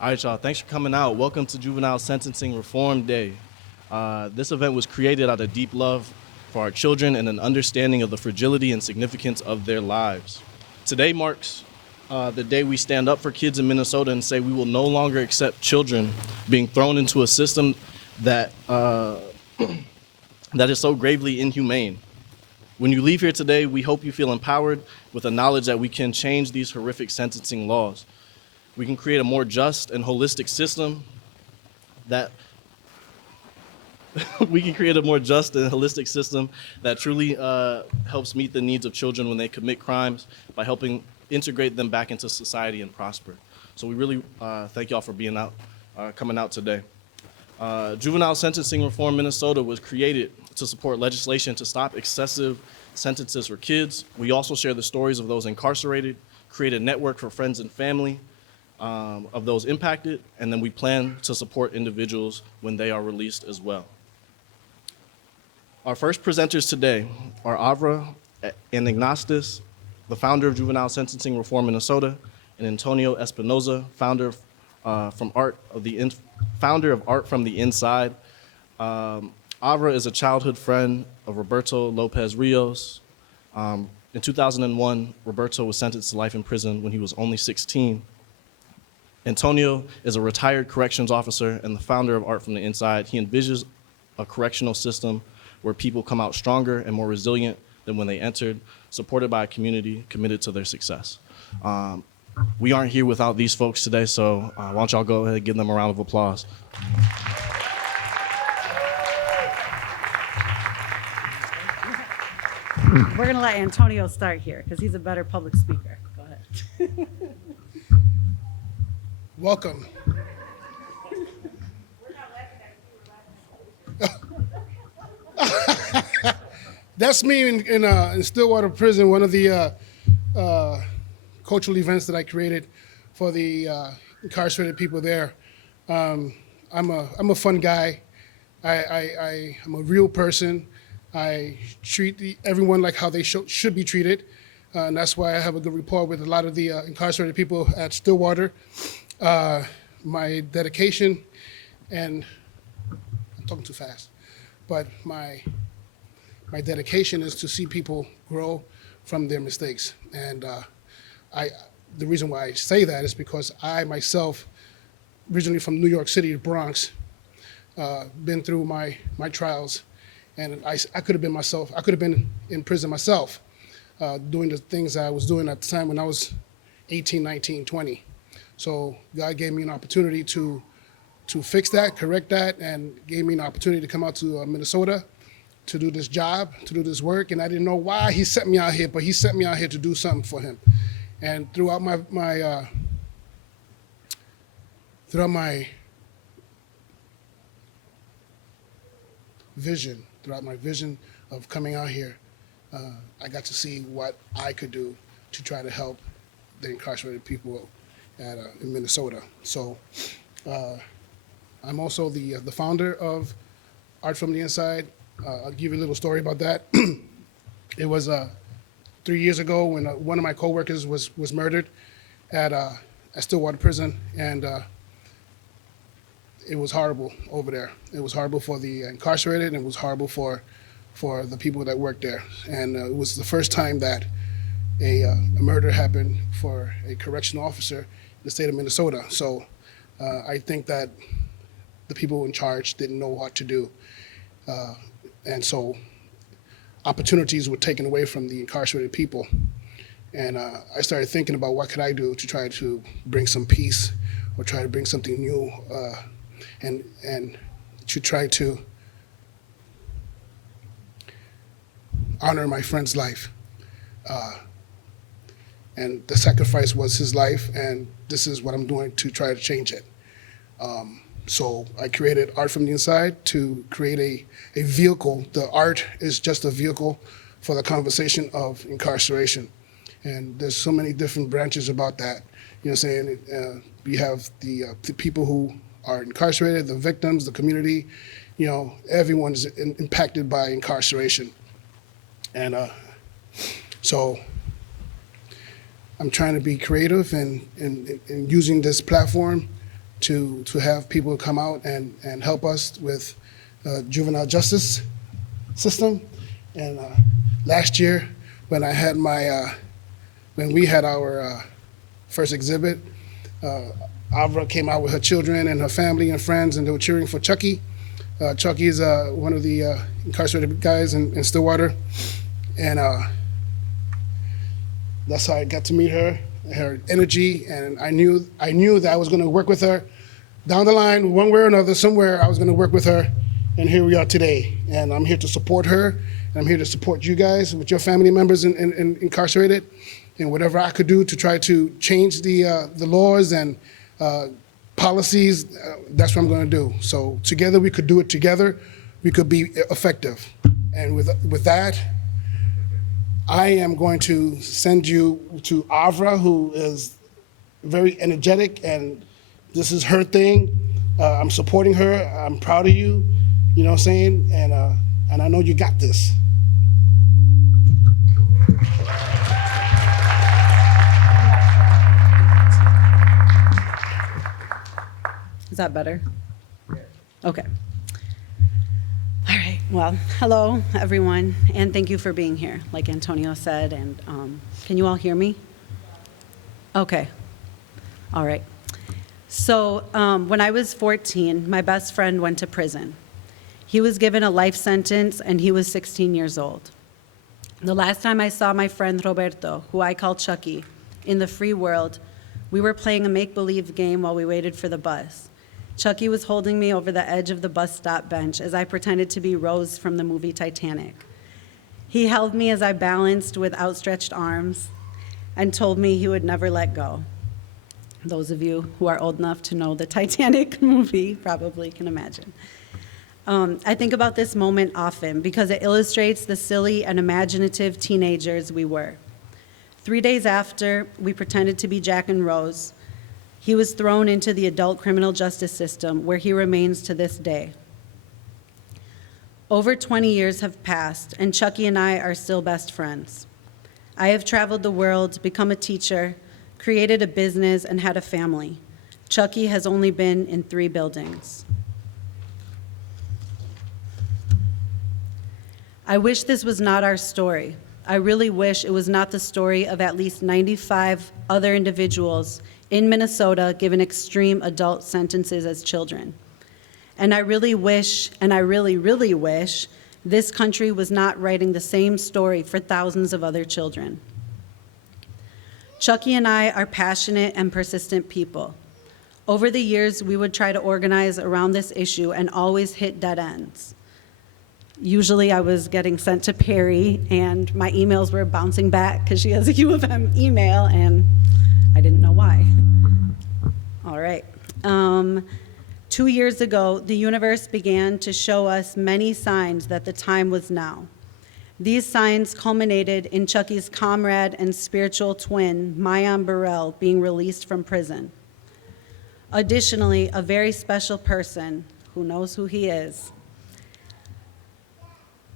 All right, y'all. Thanks for coming out. Welcome to Juvenile Sentencing Reform Day. This event was created out of deep love for our children and an understanding of the fragility and significance of their lives. Today marks the day we stand up for kids in Minnesota and say we will no longer accept children being thrown into a system that that is so gravely inhumane. When you leave here today, we hope you feel empowered with the knowledge that we can change these horrific sentencing laws. We can create a more just and holistic system that truly helps meet the needs of children when they commit crimes by helping integrate them back into society and prosper. So we really thank y'all for coming out today. Juvenile Sentencing Reform Minnesota was created to support legislation to stop excessive sentences for kids. We also share the stories of those incarcerated, create a network for friends and family of those impacted, and then we plan to support individuals when they are released as well. Our first presenters today are Avra and Ignastis, the founder of Juvenile Sentencing Reform Minnesota, and Antonio Espinoza, founder of Art from the Inside. Avra is a childhood friend of Roberto Lopez Rios. In 2001, Roberto was sentenced to life in prison when he was only 16. Antonio is a retired corrections officer and the founder of Art from the Inside. He envisions a correctional system where people come out stronger and more resilient than when they entered, supported by a community committed to their success. We aren't here without these folks today, so why don't y'all go ahead and give them a round of applause. We're going to let Antonio start here because he's a better public speaker. Go ahead. Welcome. That's me in Stillwater Prison, one of the cultural events that I created for the incarcerated people there. I'm a fun guy. I'm a real person. I treat everyone like how they should be treated. And that's why I have a good rapport with a lot of the incarcerated people at Stillwater. My dedication, and I'm talking too fast, but my dedication is to see people grow from their mistakes. And the reason why I say that is because I myself, originally from New York City, the Bronx, been through my trials, and I could have been myself. I could have been in prison myself, doing the things I was doing at the time when I was 18, 19, 20. So God gave me an opportunity to fix that, correct that, and gave me an opportunity to come out to Minnesota to do this job, to do this work. And I didn't know why he sent me out here, but he sent me out here to do something for him. And throughout my vision of coming out here, I got to see what I could do to try to help the incarcerated people in Minnesota. So I'm also the founder of Art from the Inside. I'll give you a little story about that. It was 3 years ago when one of my coworkers was murdered at Stillwater Prison, and it was horrible over there. It was horrible for the incarcerated, and it was horrible for the people that worked there. And it was the first time that a murder happened for a correctional officer in the state of Minnesota. So I think that the people in charge didn't know what to do. And so opportunities were taken away from the incarcerated people. And I started thinking about what could I do to try to bring some peace or try to bring something new and to try to honor my friend's life. And the sacrifice was his life, and this is what I'm doing to try to change it. So I created Art from the Inside to create a vehicle. The art is just a vehicle for the conversation of incarceration. And there's so many different branches about that. You know what I'm saying? We have the people who are incarcerated, the victims, the community. You know, everyone is impacted by incarceration. And so I'm trying to be creative and using this platform to have people come out and help us with juvenile justice system. And last year, when I had when we had our first exhibit, Avra came out with her children and her family and friends, and they were cheering for Chucky. Chucky is one of the incarcerated guys in Stillwater, and that's how I got to meet her energy, and I knew that I was going to work with her down the line, one way or another, somewhere I was going to work with her, and here we are today. And I'm here to support her, and I'm here to support you guys with your family members incarcerated, and whatever I could do to try to change the laws and policies, that's what I'm going to do. So together we could do it together. We could be effective. And with that, I am going to send you to Avra, who is very energetic, and this is her thing. I'm supporting her. I'm proud of you. You know what I'm saying? And I know you got this. Is that better? Okay. All right. Well, hello, everyone, and thank you for being here, like Antonio said. And can you all hear me? Okay. All right. So when I was 14, my best friend went to prison. He was given a life sentence, and he was 16 years old. The last time I saw my friend Roberto, who I call Chucky, in the free world, we were playing a make-believe game while we waited for the bus. Chucky was holding me over the edge of the bus stop bench as I pretended to be Rose from the movie Titanic. He held me as I balanced with outstretched arms and told me he would never let go. Those of you who are old enough to know the Titanic movie probably can imagine. I think about this moment often because it illustrates the silly and imaginative teenagers we were. 3 days after we pretended to be Jack and Rose, he was thrown into the adult criminal justice system, where he remains to this day. Over 20 years have passed, and Chucky and I are still best friends. I have traveled the world, become a teacher, created a business, and had a family. Chucky has only been in 3 buildings. I wish this was not our story. I really wish it was not the story of at least 95 other individuals in Minnesota given extreme adult sentences as children. And I really wish, and I really, really wish, this country was not writing the same story for thousands of other children. Chucky and I are passionate and persistent people. Over the years, we would try to organize around this issue and always hit dead ends. Usually I was getting sent to Perry, and my emails were bouncing back because she has a U of M email, and I didn't know why. All right. 2 years ago, the universe began to show us many signs that the time was now. These signs culminated in Chucky's comrade and spiritual twin, Mayan Burrell, being released from prison. Additionally, a very special person, who knows who he is,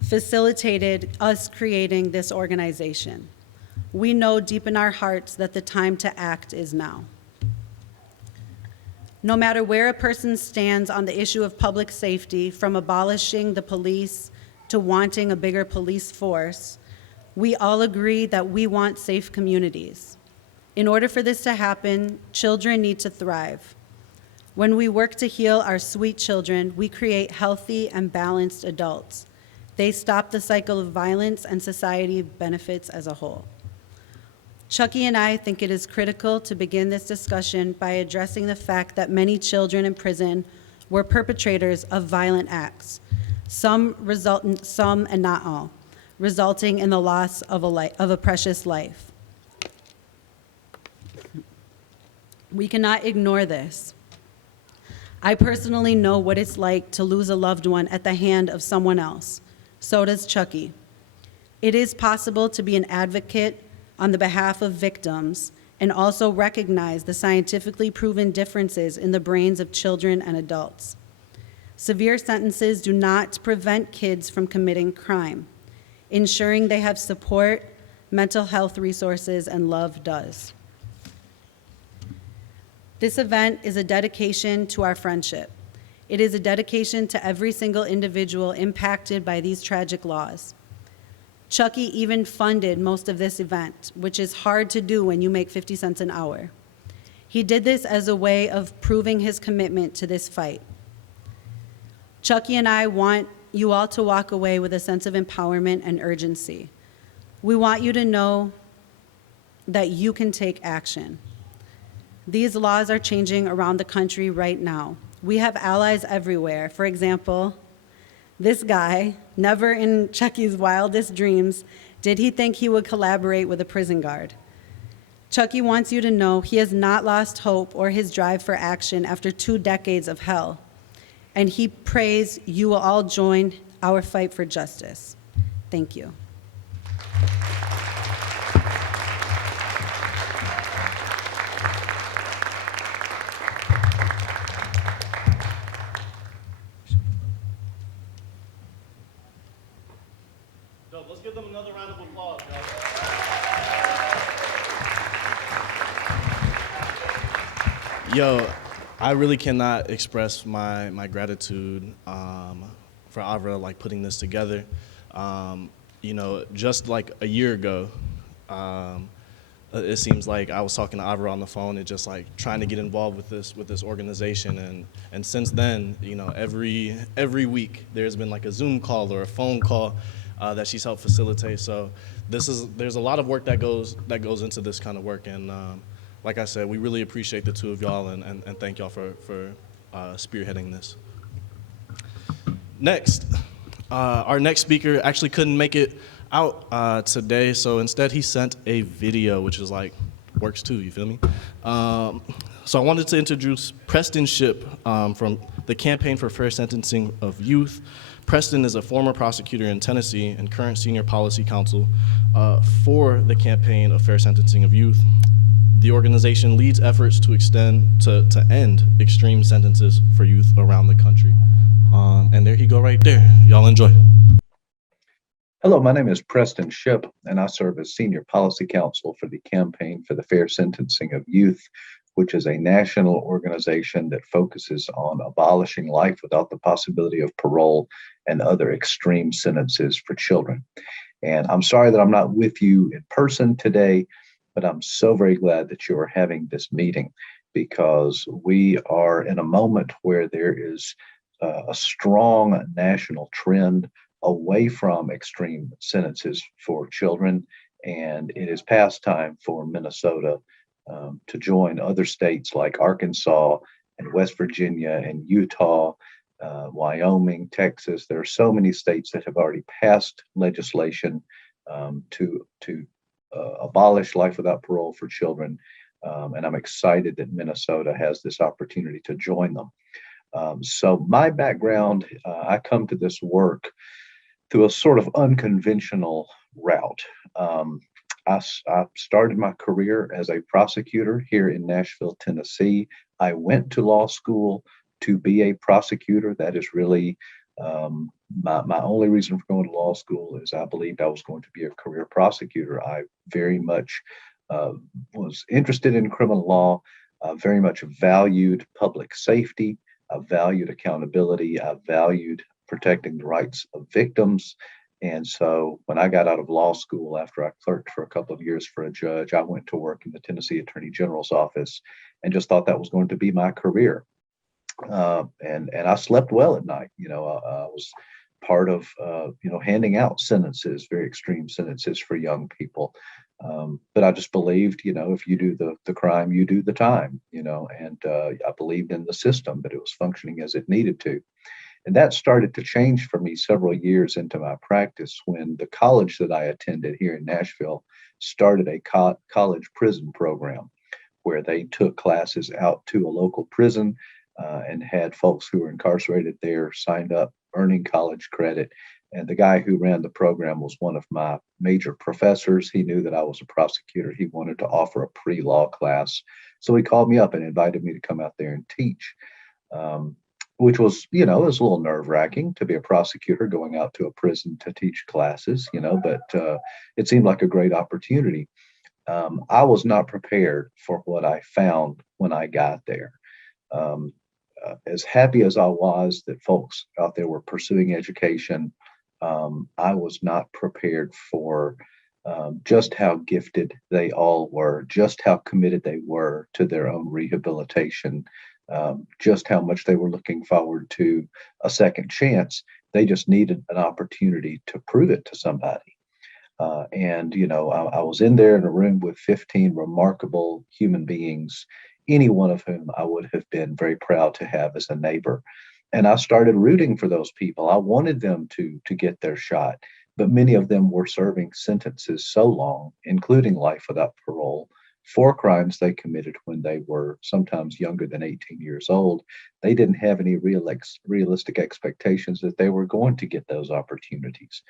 facilitated us creating this organization. We know deep in our hearts that the time to act is now. No matter where a person stands on the issue of public safety, from abolishing the police to wanting a bigger police force, we all agree that we want safe communities. In order for this to happen, children need to thrive. When we work to heal our sweet children, we create healthy and balanced adults. They stop the cycle of violence, and society benefits as a whole. Chucky and I think it is critical to begin this discussion by addressing the fact that many children in prison were perpetrators of violent acts, some and not all, resulting in the loss of a precious life. We cannot ignore this. I personally know what it's like to lose a loved one at the hand of someone else. So does Chucky. It is possible to be an advocate on the behalf of victims and also recognize the scientifically proven differences in the brains of children and adults. Severe sentences do not prevent kids from committing crime. Ensuring they have support, mental health resources, and love does. This event is a dedication to our friendship. It is a dedication to every single individual impacted by these tragic laws. Chucky even funded most of this event, which is hard to do when you make 50 cents an hour. He did this as a way of proving his commitment to this fight. Chucky and I want you all to walk away with a sense of empowerment and urgency. We want you to know that you can take action. These laws are changing around the country right now. We have allies everywhere. For example, this guy, never in Chucky's wildest dreams did he think he would collaborate with a prison guard. Chucky wants you to know he has not lost hope or his drive for action after 2 decades of hell. And he prays you will all join our fight for justice. Thank you. Let's give them another round of applause, guys. Yo, I really cannot express my gratitude for Avra like putting this together. You know, just like a year ago, it seems like I was talking to Avra on the phone and just like trying to get involved with this organization, and since then, you know, every week there's been like a Zoom call or a phone call that she's helped facilitate. So there's a lot of work that goes into this kind of work, and like I said, we really appreciate the two of y'all, and thank y'all for spearheading this. Next, our next speaker actually couldn't make it out today, so instead he sent a video, which is like, works too, you feel me? So I wanted to introduce Preston Shipp from the Campaign for Fair Sentencing of Youth. Preston is a former prosecutor in Tennessee and current senior policy counsel for the Campaign of Fair Sentencing of Youth. The organization leads efforts to end extreme sentences for youth around the country. And there you go right there. Y'all enjoy. Hello, my name is Preston Shipp, and I serve as Senior Policy Counsel for the Campaign for the Fair Sentencing of Youth, which is a national organization that focuses on abolishing life without the possibility of parole and other extreme sentences for children. And I'm sorry that I'm not with you in person today, but I'm so very glad that you are having this meeting, because we are in a moment where there is a strong national trend away from extreme sentences for children, and it is past time for Minnesota to join other states like Arkansas and West Virginia and Utah, Wyoming, Texas. There are so many states that have already passed legislation to abolish life without parole for children, and I'm excited that Minnesota has this opportunity to join them. So my background, I come to this work through a sort of unconventional route. I started my career as a prosecutor here in Nashville, Tennessee. I went to law school to be a prosecutor. That is really my only reason for going to law school, is I believed I was going to be a career prosecutor. I very much was interested in criminal law, very much valued public safety. I valued accountability. I valued protecting the rights of victims. And so when I got out of law school, after I clerked for a couple of years for a judge, I went to work in the Tennessee Attorney General's office and just thought that was going to be my career. And I slept well at night. You know, I was part of, handing out sentences, very extreme sentences for young people. But I just believed, if you do the crime, you do the time, and I believed in the system, that it was functioning as it needed to. And that started to change for me several years into my practice when the college that I attended here in Nashville started a college prison program where they took classes out to a local prison and had folks who were incarcerated there signed up, earning college credit. And the guy who ran the program was one of my major professors. He knew that I was a prosecutor. He wanted to offer a pre-law class. So he called me up and invited me to come out there and teach, which was, it was a little nerve-wracking to be a prosecutor going out to a prison to teach classes, but it seemed like a great opportunity. I was not prepared for what I found when I got there. Um, as happy as I was that folks out there were pursuing education, I was not prepared for just how gifted they all were, just how committed they were to their own rehabilitation, just how much they were looking forward to a second chance. They just needed an opportunity to prove it to somebody. And, you know, I was in there in a room with 15 remarkable human beings, any one of whom I would have been very proud to have as a neighbor. And I started rooting for those people. I wanted them to get their shot, but many of them were serving sentences so long, including life without parole, for crimes they committed when they were sometimes younger than 18 years old. They didn't have any realistic expectations that they were going to get those opportunities.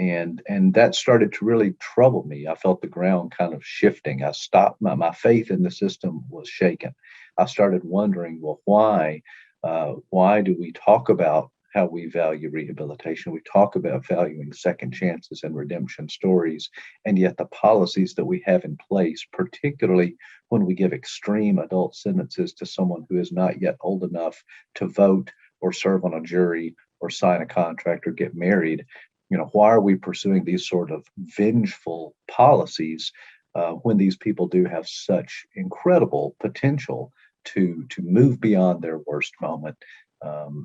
And that started to really trouble me. I felt the ground kind of shifting. I stopped. My faith in the system was shaken. I started wondering, well, why? Why do we talk about how we value rehabilitation? We talk about valuing second chances and redemption stories, and yet the policies that we have in place, particularly when we give extreme adult sentences to someone who is not yet old enough to vote or serve on a jury or sign a contract or get married, you know, why are we pursuing these sort of vengeful policies when these people do have such incredible potential to move beyond their worst moment,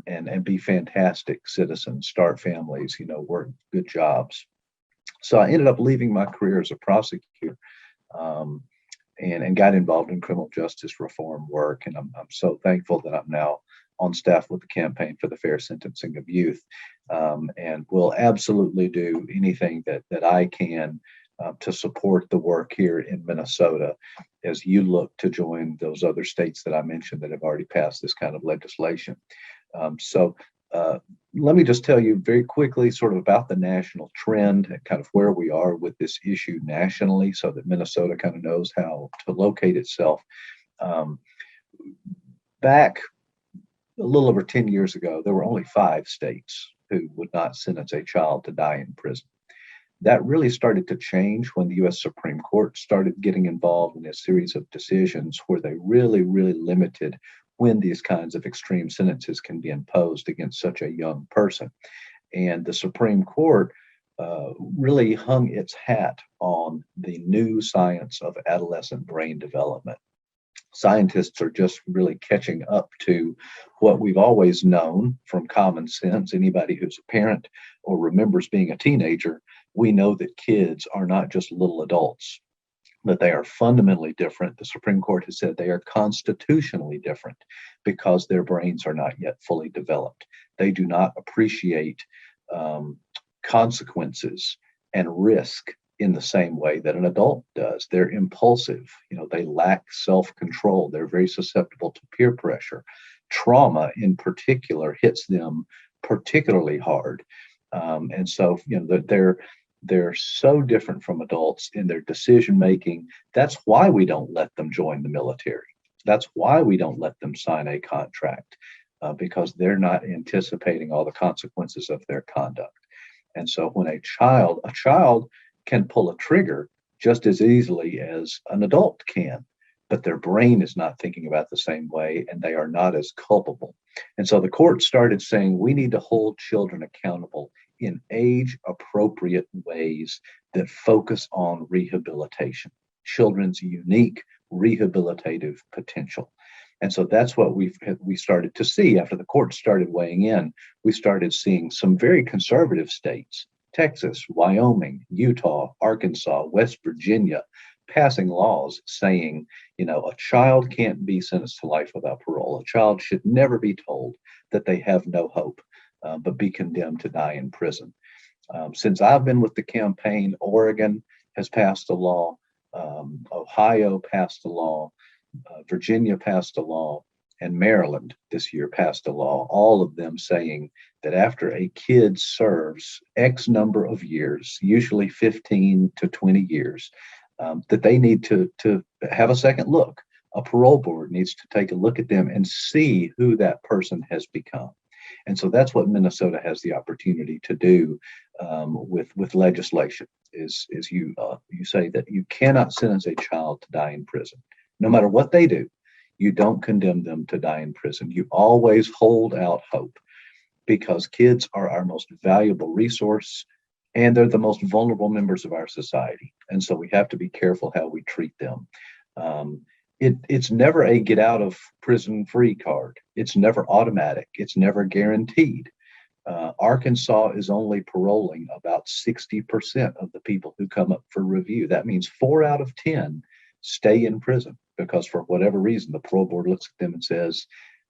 and be fantastic citizens, start families, you know, work good jobs. So I ended up leaving my career as a prosecutor, and got involved in criminal justice reform work. And I'm so thankful that I'm now on staff with the Campaign for the Fair Sentencing of Youth, and will absolutely do anything that I can to support the work here in Minnesota as you look to join those other states that I mentioned that have already passed this kind of legislation. So let me just tell you very quickly sort of about the national trend and kind of where we are with this issue nationally so that Minnesota kind of knows how to locate itself. Back a little over 10 years ago, there were only 5 states who would not sentence a child to die in prison. That really started to change when the U.S. Supreme Court started getting involved in a series of decisions where they really, really limited when these kinds of extreme sentences can be imposed against such a young person. And the Supreme Court really hung its hat on the new science of adolescent brain development. Scientists are just really catching up to what we've always known from common sense. Anybody who's a parent or remembers being a teenager, we know that kids are not just little adults, that they are fundamentally different. The Supreme Court has said they are constitutionally different because their brains are not yet fully developed. They do not appreciate consequences and risk in the same way that an adult does. They're impulsive, you know, they lack self-control. They're very susceptible to peer pressure. Trauma in particular hits them particularly hard. And so, you know, they're so different from adults in their decision making. That's why we don't let them join the military. That's why we don't let them sign a contract, because they're not anticipating all the consequences of their conduct. And so when a child can pull a trigger just as easily as an adult can, but their brain is not thinking about the same way and they are not as culpable. And so the court started saying we need to hold children accountable in age appropriate ways that focus on rehabilitation, children's unique rehabilitative potential. And so that's what we started to see after the court started weighing in. We started seeing some very conservative states, Texas, Wyoming, Utah, Arkansas, West Virginia, passing laws saying, you know, a child can't be sentenced to life without parole. A child should never be told that they have no hope, but be condemned to die in prison. Since I've been with the campaign, Oregon has passed a law, Ohio passed a law, Virginia passed a law, and Maryland this year passed a law, all of them saying that after a kid serves X number of years, usually 15 to 20 years, that they need to have a second look. A parole board needs to take a look at them and see who that person has become. And so that's what Minnesota has the opportunity to do with legislation is you say that you cannot sentence a child to die in prison, no matter what they do. You don't condemn them to die in prison. You always hold out hope, because kids are our most valuable resource and they're the most vulnerable members of our society. And so we have to be careful how we treat them. It's never a get out of prison free card. It's never automatic. It's never guaranteed. Arkansas is only paroling about 60% of the people who come up for review. That means 4 out of 10 stay in prison because for whatever reason, the parole board looks at them and says,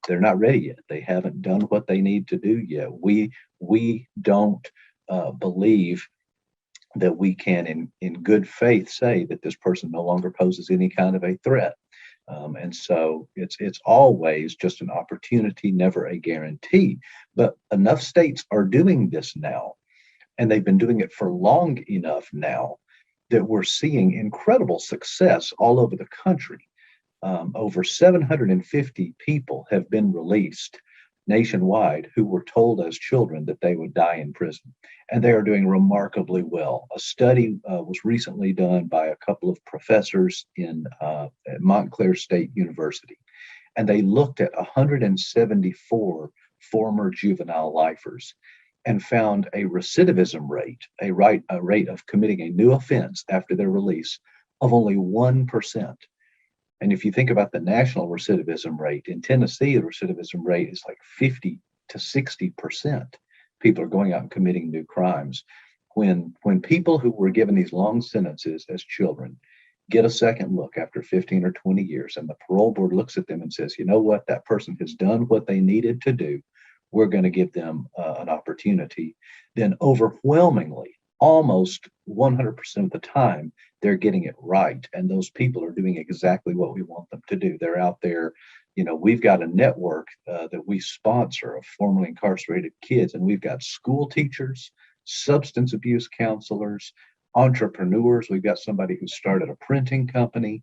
they're not ready yet. They haven't done what they need to do yet. We don't believe that we can, in good faith, say that this person no longer poses any kind of a threat. And so it's always just an opportunity, never a guarantee. But enough states are doing this now, and they've been doing it for long enough now that we're seeing incredible success all over the country. Over 750 people have been released nationwide who were told as children that they would die in prison, and they are doing remarkably well. A study was recently done by a couple of professors at Montclair State University, and they looked at 174 former juvenile lifers and found a recidivism rate, a rate of committing a new offense after their release of only 1%. And if you think about the national recidivism rate, in Tennessee, the recidivism rate is like 50 to 60%. People are going out and committing new crimes. When people who were given these long sentences as children get a second look after 15 or 20 years, and the parole board looks at them and says, you know what, that person has done what they needed to do, we're going to give them an opportunity, then overwhelmingly, almost 100% of the time, they're getting it right. And those people are doing exactly what we want them to do. They're out there. We've got a network that we sponsor of formerly incarcerated kids, and we've got school teachers, substance abuse counselors, entrepreneurs. We've got somebody who started a printing company.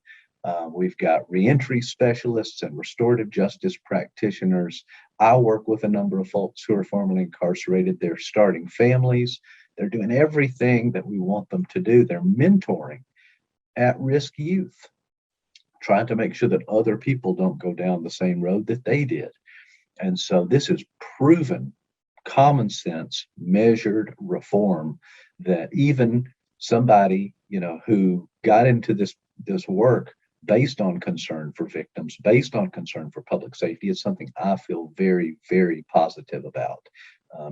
We've got reentry specialists and restorative justice practitioners. I work with a number of folks who are formerly incarcerated. They're starting families. They're doing everything that we want them to do. They're mentoring at-risk youth, trying to make sure that other people don't go down the same road that they did. And so this is proven common sense, measured reform that even somebody, who got into this work based on concern for victims, based on concern for public safety, is something I feel very, very positive about.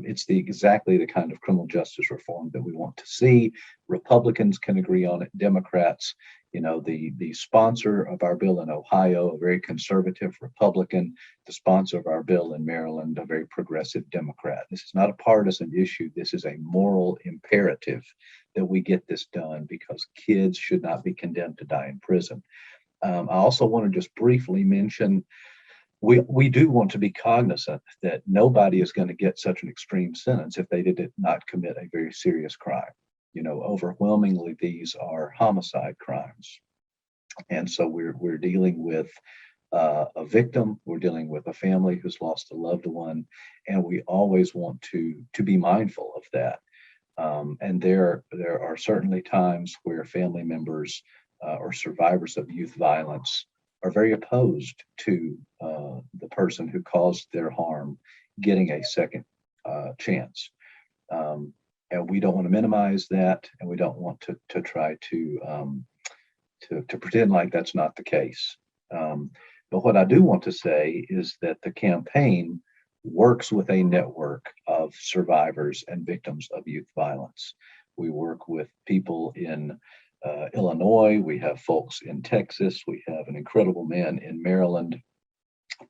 It's exactly the kind of criminal justice reform that we want to see. Republicans can agree on it. Democrats, the sponsor of our bill in Ohio, a very conservative Republican, the sponsor of our bill in Maryland, a very progressive Democrat. This is not a partisan issue. This is a moral imperative that we get this done because kids should not be condemned to die in prison. I also want to just briefly mention we do want to be cognizant that nobody is going to get such an extreme sentence if they did not commit a very serious crime. Overwhelmingly, these are homicide crimes. And so we're dealing with a victim, we're dealing with a family who's lost a loved one, and we always want to be mindful of that. And there are certainly times where family members or survivors of youth violence are very opposed to the person who caused their harm getting a second chance. And we don't want to minimize that, and we don't want to try to pretend like that's not the case. But what I do want to say is that the campaign works with a network of survivors and victims of youth violence. We work with people in Illinois, we have folks in Texas, we have an incredible man in Maryland,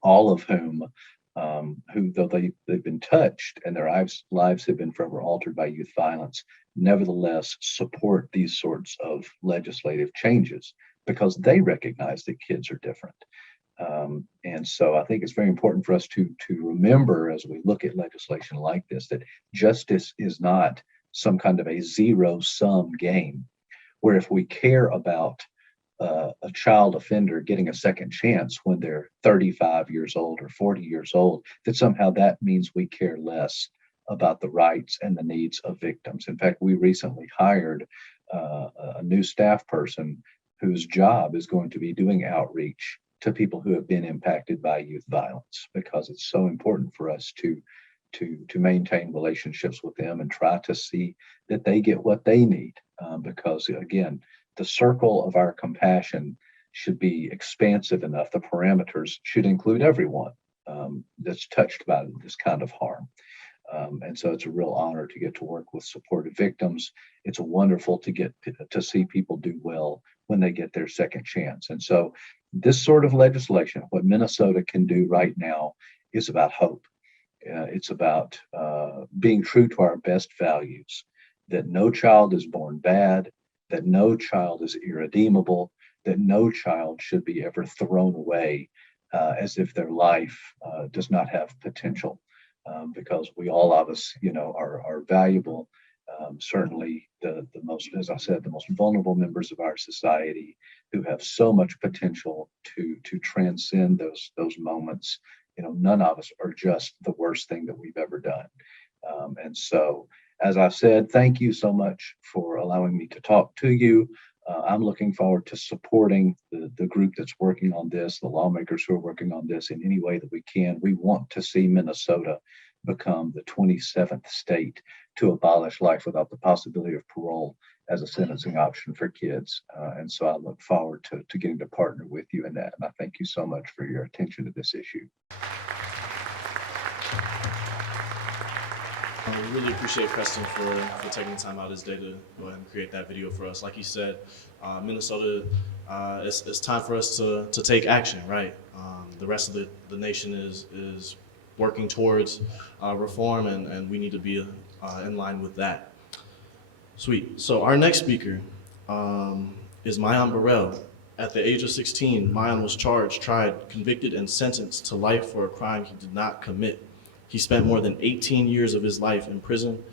all of whom, though they've been touched and their lives have been forever altered by youth violence, nevertheless support these sorts of legislative changes because they recognize that kids are different. And so I think it's very important for us to remember as we look at legislation like this that justice is not some kind of a zero-sum game, where if we care about a child offender getting a second chance when they're 35 years old or 40 years old, that somehow that means we care less about the rights and the needs of victims. In fact, we recently hired a new staff person whose job is going to be doing outreach to people who have been impacted by youth violence, because it's so important for us to maintain relationships with them and try to see that they get what they need. Because again, the circle of our compassion should be expansive enough. The parameters should include everyone that's touched by this kind of harm. And so it's a real honor to get to work with supported victims. It's wonderful to get to see people do well when they get their second chance. And so this sort of legislation, what Minnesota can do right now, is about hope. It's about being true to our best values, that no child is born bad, that no child is irredeemable, that no child should be ever thrown away as if their life does not have potential. Because we all of us, are valuable. Certainly the most, as I said, the most vulnerable members of our society who have so much potential to transcend those moments. None of us are just the worst thing that we've ever done. And so, as I said, thank you so much for allowing me to talk to you. I'm looking forward to supporting the group that's working on this, the lawmakers who are working on this in any way that we can. We want to see Minnesota become the 27th state to abolish life without the possibility of parole as a sentencing option for kids. And so I look forward to getting to partner with you in that. And I thank you so much for your attention to this issue. We really appreciate Preston for taking the time out of his day to go ahead and create that video for us. Like you said, Minnesota, it's time for us to take action, right? The rest of the nation is working towards reform, and we need to be in line with that. Sweet. So our next speaker is Mayan Burrell. At the age of 16, Mayan was charged, tried, convicted, and sentenced to life for a crime he did not commit. He spent more than 18 years of his life in prison,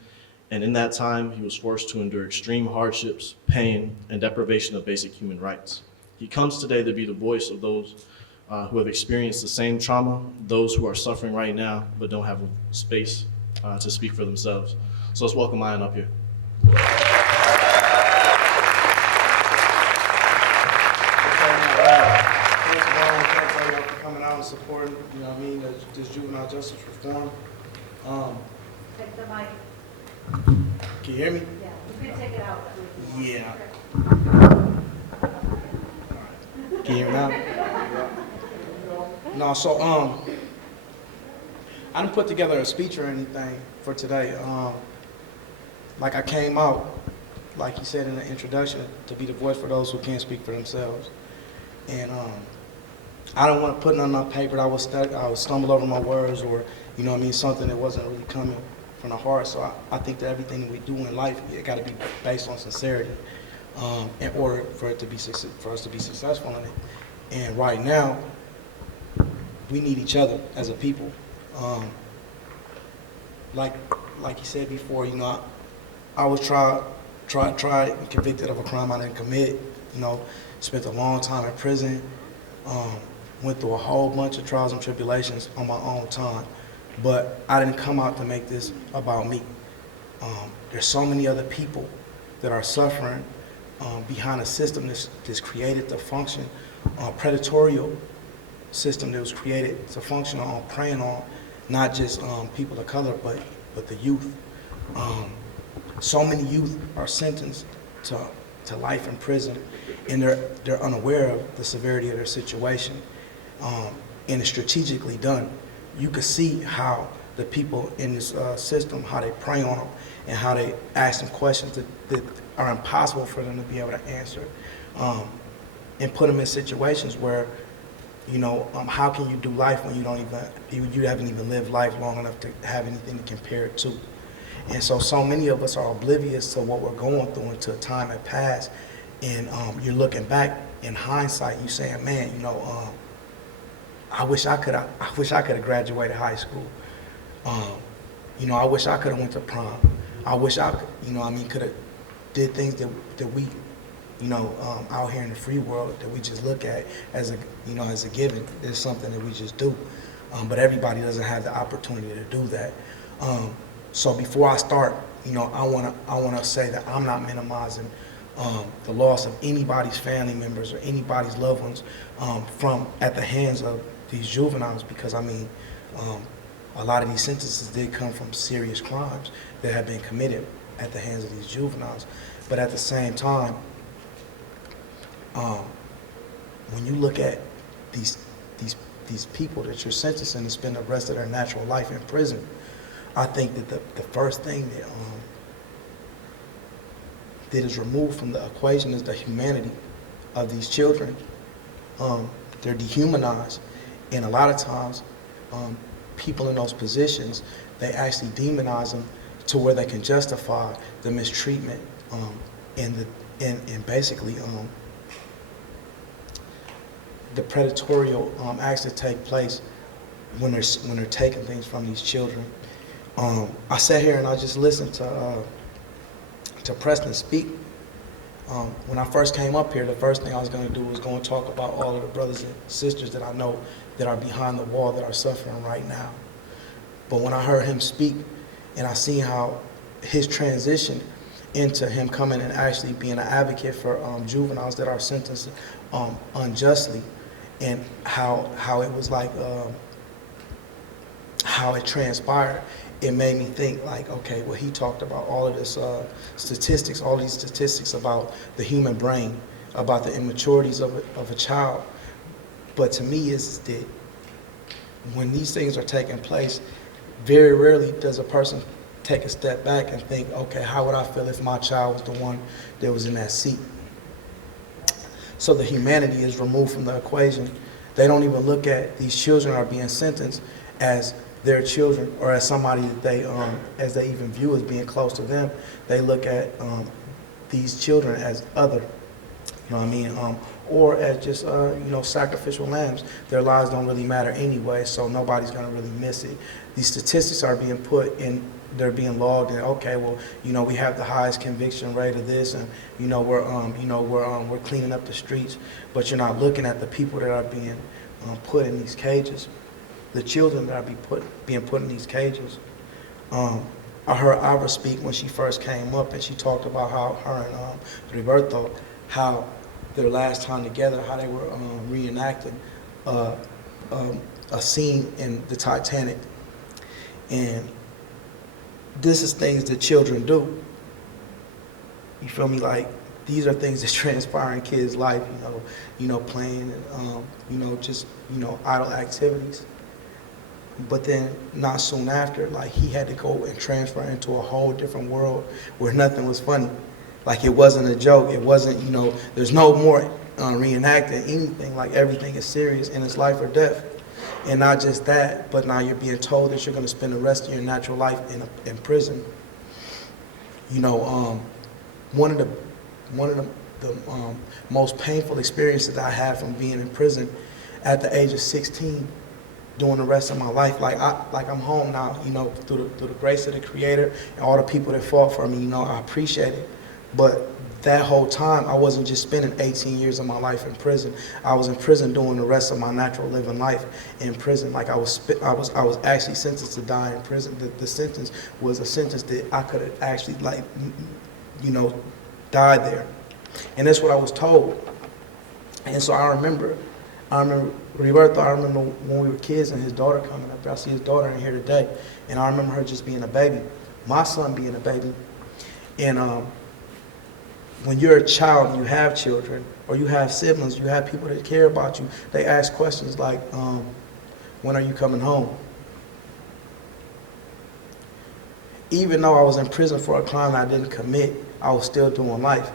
and in that time, he was forced to endure extreme hardships, pain, and deprivation of basic human rights. He comes today to be the voice of those who have experienced the same trauma, those who are suffering right now, but don't have a space to speak for themselves. So let's welcome Mayan up here. Coming out and supporting, this juvenile justice reform. Take the mic. Can you hear me? Yeah, you can take it out. Yeah. Can you hear me now? No, so I didn't put together a speech or anything for today. Like I came out, like you said in the introduction, to be the voice for those who can't speak for themselves. And I don't want to put nothing on paper. I would stumble over my words, or something that wasn't really coming from the heart. So I think that everything that we do in life, it got to be based on sincerity, in order for us to be successful in it. And right now, we need each other as a people. Like you said before, I was tried and convicted of a crime I didn't commit. Spent a long time in prison. Went through a whole bunch of trials and tribulations on my own time, but I didn't come out to make this about me. There's so many other people that are suffering behind a system that's created to function, predatory system that was created to function on preying on not just people of color, but the youth. So many youth are sentenced to life in prison, and they're unaware of the severity of their situation. And it's strategically done. You can see how the people in this system, how they prey on them, and how they ask them questions that are impossible for them to be able to answer, and put them in situations where, how can you do life when you haven't even lived life long enough to have anything to compare it to? And so many of us are oblivious to what we're going through until time had passed, and you're looking back in hindsight, you saying, man, I wish I could have graduated high school. I wish I could have went to prom. I wish I could, could have did things that we, out here in the free world that we just look at as a given. It's something that we just do. But everybody doesn't have the opportunity to do that. So before I start, I wanna say that I'm not minimizing the loss of anybody's family members or anybody's loved ones from at the hands of these juveniles, because a lot of these sentences did come from serious crimes that have been committed at the hands of these juveniles. But at the same time, when you look at these people that you're sentencing to spend the rest of their natural life in prison, I think that the first thing that is removed from the equation is the humanity of these children. They're dehumanized, and a lot of times, people in those positions, they actually demonize them to where they can justify the mistreatment and basically the predatorial acts that take place when they're taking things from these children. I sat here and I just listened to Preston speak. When I first came up here, the first thing I was going to do was going to talk about all of the brothers and sisters that I know that are behind the wall that are suffering right now. But when I heard him speak and I seen how his transition into him coming and actually being an advocate for juveniles that are sentenced unjustly, and how it was like, how it transpired, it made me think like, okay, well, he talked about all of this statistics, all these statistics about the human brain, about the immaturities of a child. But to me, is that when these things are taking place, very rarely does a person take a step back and think, okay, how would I feel if my child was the one that was in that seat? So the humanity is removed from the equation. They don't even look at these children are being sentenced as their children or as somebody that as they even view as being close to them. They look at these children as other, you know what I mean? Or as just, sacrificial lambs. Their lives don't really matter anyway, so nobody's gonna really miss it. These statistics are being put in, they're being logged in. Okay, well, we have the highest conviction rate of this, and we're cleaning up the streets, but you're not looking at the people that are being put in these cages, the children that are being put in these cages. I heard Ava speak when she first came up, and she talked about how her and Roberto, how their last time together, how they were reenacting a scene in the Titanic. And this is things that children do. You feel me? Like, these are things that transpire in kids' life, playing and, just, idle activities. But then not soon after, like, he had to go and transfer into a whole different world where nothing was funny. Like, it wasn't a joke. It wasn't, there's no more reenacting anything. Like, everything is serious and it's life or death. And not just that, but now you're being told that you're going to spend the rest of your natural life in prison. One of the most painful experiences I had from being in prison at the age of 16, doing the rest of my life, I'm home now, through the grace of the Creator and all the people that fought for me, I appreciate it. But that whole time, I wasn't just spending 18 years of my life in prison. I was in prison doing the rest of my natural living life in prison. Like, I was actually sentenced to die in prison. The sentence was a sentence that I could have actually, died there. And that's what I was told. And so I remember Roberto, I remember when we were kids and his daughter coming up. I see his daughter in here today. And I remember her just being a baby. My son being a baby. And when you're a child and you have children, or you have siblings, you have people that care about you, they ask questions like, when are you coming home? Even though I was in prison for a crime I didn't commit, I was still doing life.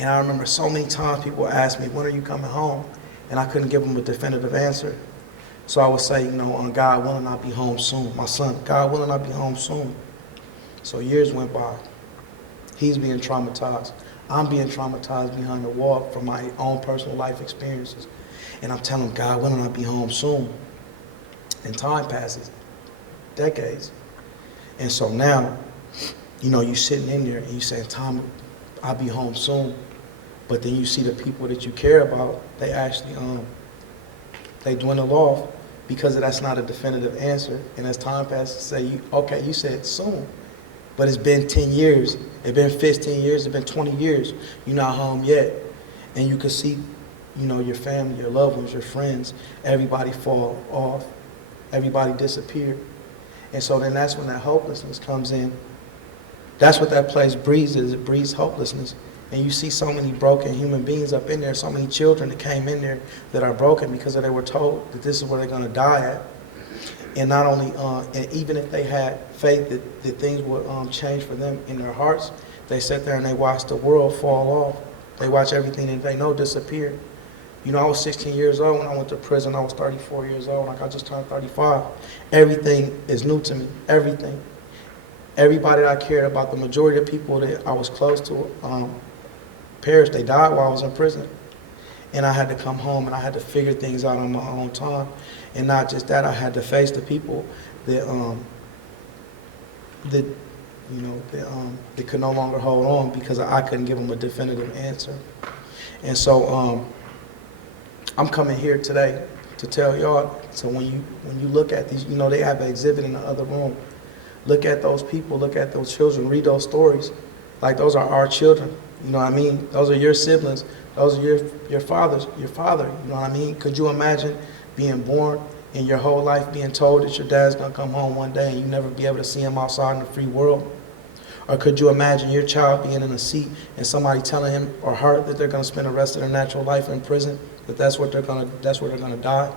And I remember so many times people would ask me, when are you coming home? And I couldn't give them a definitive answer. So I would say, God willing, I'll be home soon. My son, God willing, I'll be home soon. So years went by. He's being traumatized. I'm being traumatized behind the wall from my own personal life experiences. And I'm telling God, when will I be home soon? And time passes, decades. And so now, you sitting in there and you saying, Tom, I'll be home soon. But then you see the people that you care about, they actually, they dwindle off because that's not a definitive answer. And as time passes, say, okay, you said soon. But it's been 10 years, it's been 15 years, it's been 20 years. You're not home yet. And you can see, you know, your family, your loved ones, your friends, everybody fall off, everybody disappear. And so then that's when that hopelessness comes in. That's what that place breeds is, it breeds hopelessness. And you see so many broken human beings up in there, so many children that came in there that are broken because they were told that this is where they're gonna die at. And not only, and even if they had faith that things would change for them in their hearts, they sat there and they watched the world fall off. They watch everything that they know disappear. You know, I was 16 years old when I went to prison. I was 34 years old, like I just turned 35. Everything is new to me, everything. Everybody that I cared about, the majority of people that I was close to perished. They died while I was in prison. And I had to come home and I had to figure things out on my own time. And not just that, I had to face the people that could no longer hold on because I couldn't give them a definitive answer. And so I'm coming here today to tell y'all, so when you look at these, you know, they have an exhibit in the other room. Look at those people, look at those children, read those stories. Like those are our children, you know what I mean? Those are your siblings, those are your father, you know what I mean? Could you imagine being born and your whole life being told that your dad's gonna come home one day and you never be able to see him outside in the free world? Or could you imagine your child being in a seat and somebody telling him or her that they're gonna spend the rest of their natural life in prison, that's where they're gonna die?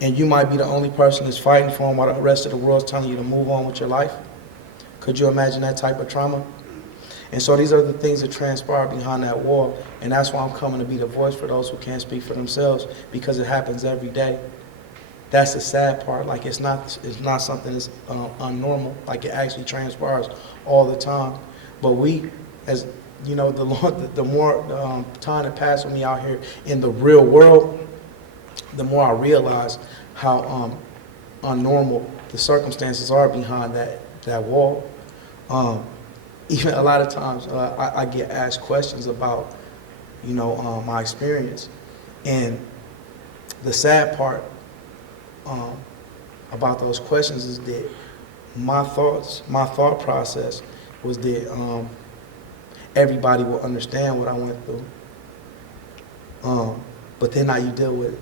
And you might be the only person that's fighting for them while the rest of the world's telling you to move on with your life? Could you imagine that type of trauma? And so these are the things that transpire behind that wall, and that's why I'm coming to be the voice for those who can't speak for themselves, because it happens every day. That's the sad part. Like it's not something that's unnormal. Like it actually transpires all the time. But we, as you know, the more time that passed with me out here in the real world, the more I realize how unnormal the circumstances are behind that wall. Even a lot of times I get asked questions about, you know, my experience. And the sad part about those questions is that my thought process was that everybody will understand what I went through. But then now you deal with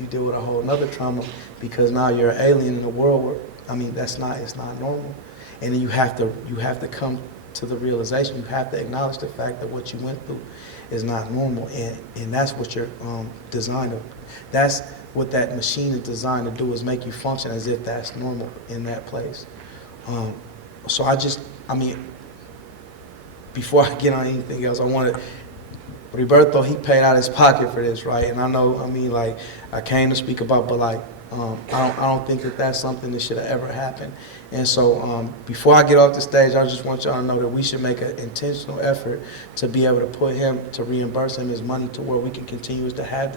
a whole nother trauma because now you're an alien in a world where, I mean, it's not normal. And then you have to come to the realization, you have to acknowledge the fact that what you went through is not normal, and that's what you're designed to. That's what that machine is designed to do, is make you function as if that's normal in that place. So I mean, before I get on anything else, I wanted, Roberto, he paid out his pocket for this, right? And I know, I mean, like, I came to speak about, but like, I don't think that that's something that should have ever happened. And so before I get off the stage, I just want y'all to know that we should make an intentional effort to be able to put him, to reimburse him his money to where we can continue to have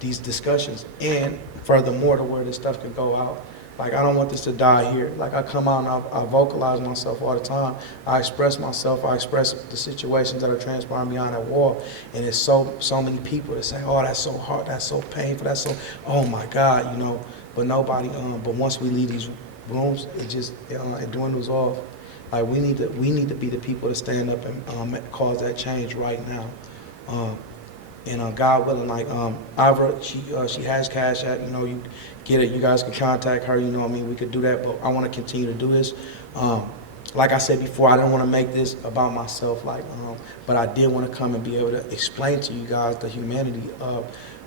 these discussions. And furthermore, to where this stuff can go out. Like, I don't want this to die here. Like, I come out and I vocalize myself all the time. I express myself. I express the situations that are transpiring behind that wall. And it's so many people that say, oh, that's so hard, that's so painful, that's so, oh my God, you know. But nobody, but once we leave these rooms, it dwindles off. Like, we need to be the people to stand up and cause that change right now. And God willing, like Ivra, she has Cash App, you know, you get it, you guys can contact her, you know what I mean, we could do that, but I want to continue to do this. Like I said before, I don't want to make this about myself, like, but I did want to come and be able to explain to you guys the humanity of,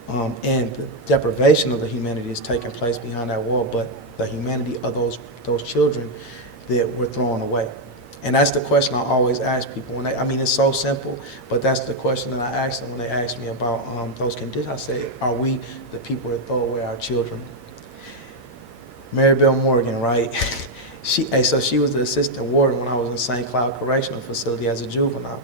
and the deprivation of the humanity that's taking place behind that wall, but the humanity of those children that we're throwing away. And that's the question I always ask people. I mean, it's so simple, but that's the question that I ask them when they ask me about those conditions. I say, are we the people that throw away our children? Mary Bell Morgan, right? So she was the assistant warden when I was in St. Cloud Correctional Facility as a juvenile.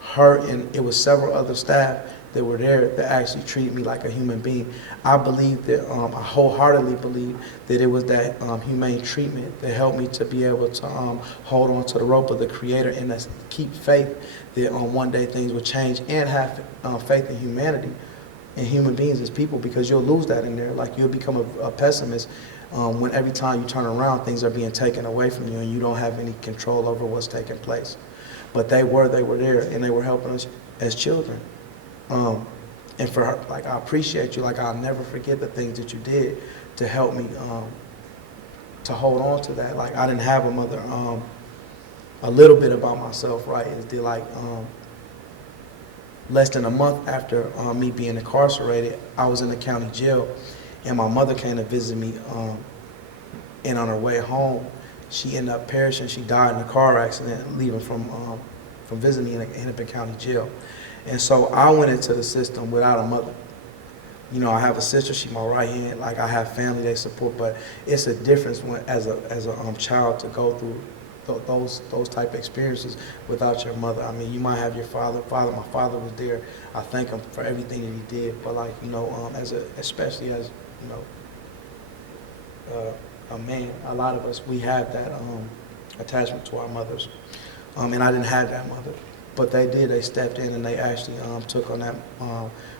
Her and it was several other staff that were there that actually treated me like a human being. I believe that, I wholeheartedly believe that it was that humane treatment that helped me to be able to hold on to the rope of the Creator and to keep faith that one day things would change, and have faith in humanity and human beings as people, because you'll lose that in there. Like, you'll become a pessimist when every time you turn around, things are being taken away from you and you don't have any control over what's taking place. But they were there, and they were helping us as children. And for her, like, I appreciate you. Like, I'll never forget the things that you did to help me to hold on to that. Like, I didn't have a mother. A little bit about myself, right, is that, like, less than a month after me being incarcerated, I was in the county jail, and my mother came to visit me, and on her way home, she ended up perishing. She died in a car accident leaving from visiting me in Hennepin County Jail. And so I went into the system without a mother. You know, I have a sister, she's my right hand, like, I have family they support, but it's a difference when, as a child, to go through those type of experiences without your mother. I mean, you might have your father. My father was there. I thank him for everything that he did. But, like, you know, especially as, you know, a man, a lot of us, we have that attachment to our mothers. And I didn't have that mother, but they did. They stepped in and they actually took on that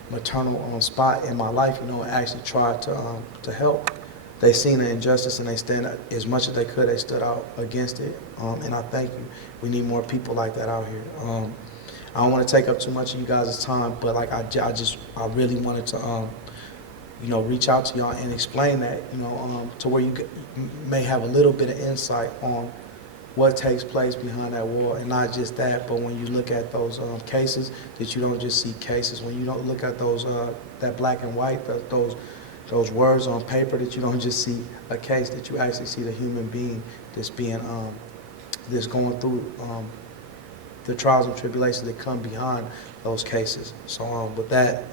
maternal spot in my life, you know, and actually tried to help. They seen the injustice and they stand as much as they could. They stood out against it, and I thank you. We need more people like that out here. I don't want to take up too much of you guys' time, but, like, I really wanted to, you know, reach out to y'all and explain that, you know, to where you may have a little bit of insight on what takes place behind that wall, and not just that, but when you look at those cases, that you don't just see cases. When you don't look at those that black and white, those words on paper, that you don't just see a case, that you actually see the human being that's being, that's going through the trials and tribulations that come behind those cases. So with that,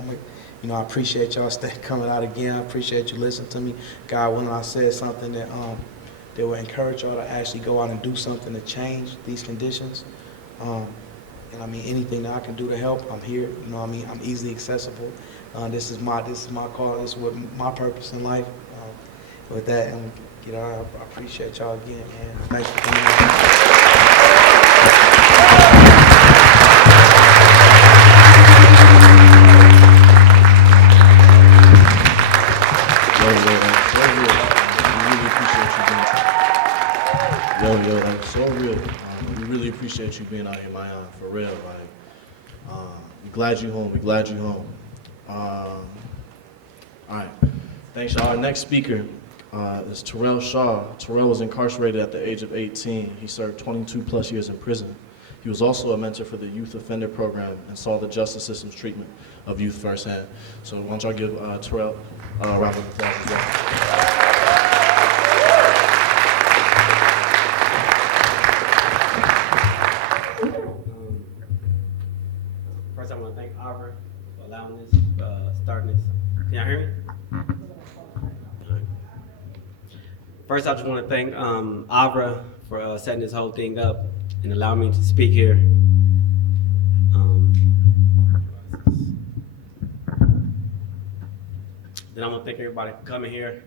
you know, I appreciate y'all coming out again. I appreciate you listening to me. God willing, I said something that will encourage y'all to actually go out and do something to change these conditions. And I mean, anything that I can do to help, I'm here. You know what I mean? I'm easily accessible. This is my call. This is what my purpose in life. With that, and, you know, I appreciate y'all again, and thanks for coming in. Yo, that's so real. We really appreciate you being out here, Mayan, for real. Like, we're glad you home. We're glad you home. All right. Thanks, y'all. Our next speaker is Terrell Shaw. Terrell was incarcerated at the age of 18. He served 22 plus years in prison. He was also a mentor for the youth offender program and saw the justice system's treatment of youth firsthand. So why don't y'all give Terrell a round of applause as well. First, I want to thank Ivor for allowing this, starting this. Can y'all hear me? Right. First, I just want to thank Ivor for setting this whole thing up and allowing me to speak here. Then I want to thank everybody for coming here.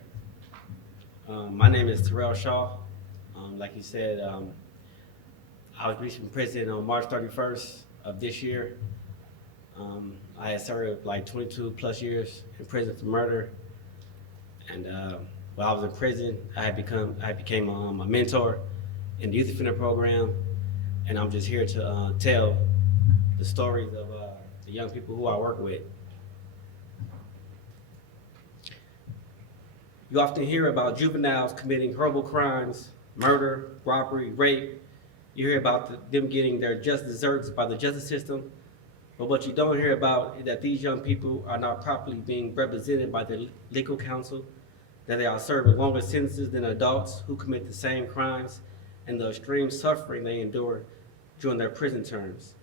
My name is Terrell Shaw. Like you said, I was released from prison on March 31st of this year. I had served like 22 plus years in prison for murder. And while I was in prison, I became a mentor in the youth offender program. And I'm just here to tell the stories of the young people who I work with. You often hear about juveniles committing horrible crimes, murder, robbery, rape. You hear about them getting their just desserts by the justice system. But what you don't hear about is that these young people are not properly being represented by the legal counsel, that they are serving longer sentences than adults who commit the same crimes, and the extreme suffering they endure during their prison terms.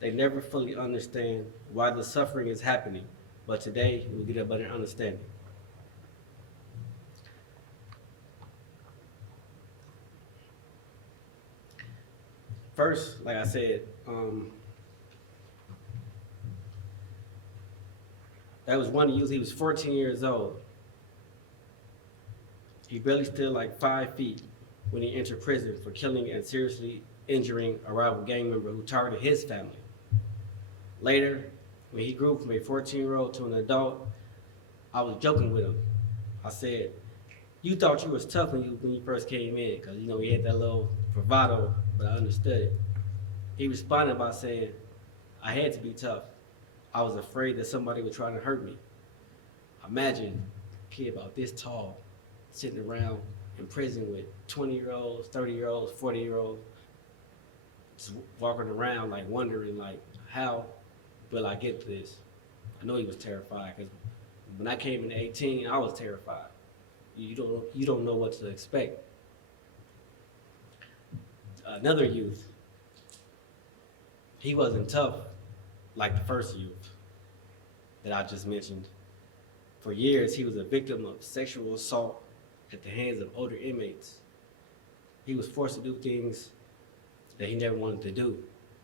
They never fully understand why the suffering is happening, but today we'll get a better understanding. First, like I said, that was one youth. He was 14 years old. He barely stood like 5 feet when he entered prison for killing and seriously injuring a rival gang member who targeted his family. Later, when he grew from a 14-year-old to an adult, I was joking with him. I said, You thought you was tough when you first came in, because you know he had that little bravado, but I understood it. He responded by saying, I had to be tough. I was afraid that somebody was trying to hurt me. Imagine a kid about this tall sitting around in prison with 20-year-olds, 30-year-olds, 40-year-olds, just walking around like wondering like, how will I get this? I know he was terrified, because when I came in 18, I was terrified. You don't know what to expect. Another youth, he wasn't tough like the first youth that I just mentioned. For years, he was a victim of sexual assault at the hands of older inmates. He was forced to do things that he never wanted to do.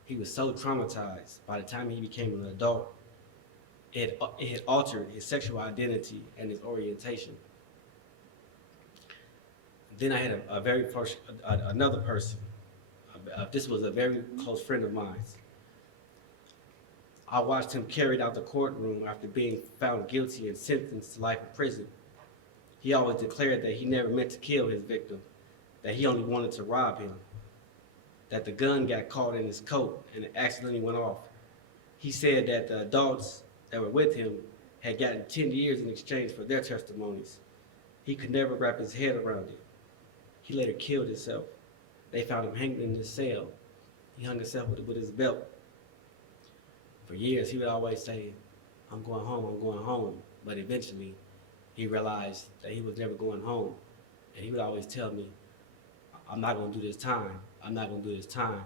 He was so traumatized by the time he became an adult, it had altered his sexual identity and his orientation. Then I had another person. This was a very close friend of mine. I watched him carried out the courtroom after being found guilty and sentenced to life in prison. He always declared that he never meant to kill his victim, that he only wanted to rob him, that the gun got caught in his coat and it accidentally went off. He said that the adults that were with him had gotten 10 years in exchange for their testimonies. He could never wrap his head around it. He later killed himself. They found him hanging in his cell. He hung himself with his belt. For years, he would always say, I'm going home. But eventually, he realized that he was never going home. And he would always tell me, I'm not gonna do this time. I'm not gonna do this time.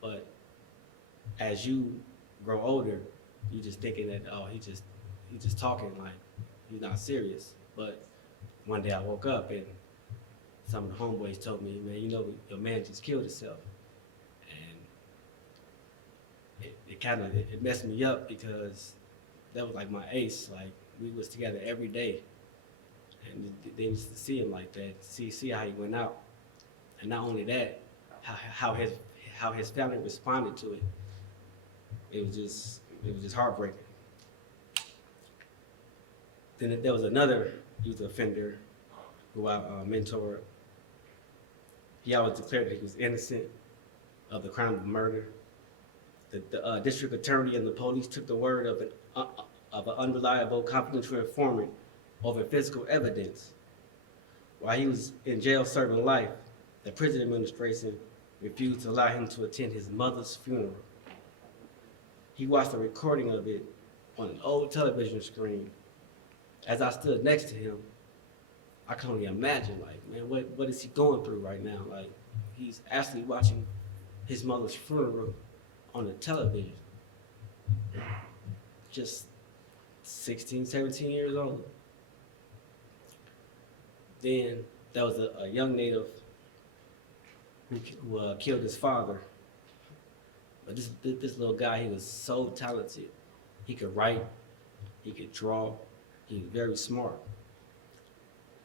But as you grow older, you just thinking that, oh, he's just talking, like he's not serious. But one day I woke up and some of the homeboys told me, man, you know, your man just killed himself. And it messed me up, because that was like my ace. Like, we was together every day. And then to see him like that, see how he went out. And not only that, how his family responded to it. It was just heartbreaking. Then there was another youth offender who I mentored. He always declared that he was innocent of the crime of murder. The district attorney and the police took the word of an unreliable confidential informant over physical evidence. While he was in jail serving life, the prison administration refused to allow him to attend his mother's funeral. He watched a recording of it on an old television screen. As I stood next to him, I can only imagine, like, man, what is he going through right now? Like, he's actually watching his mother's funeral on the television. Just 16, 17 years old. Then there was a young native who killed his father. But this little guy, he was so talented. He could write, he could draw, he was very smart.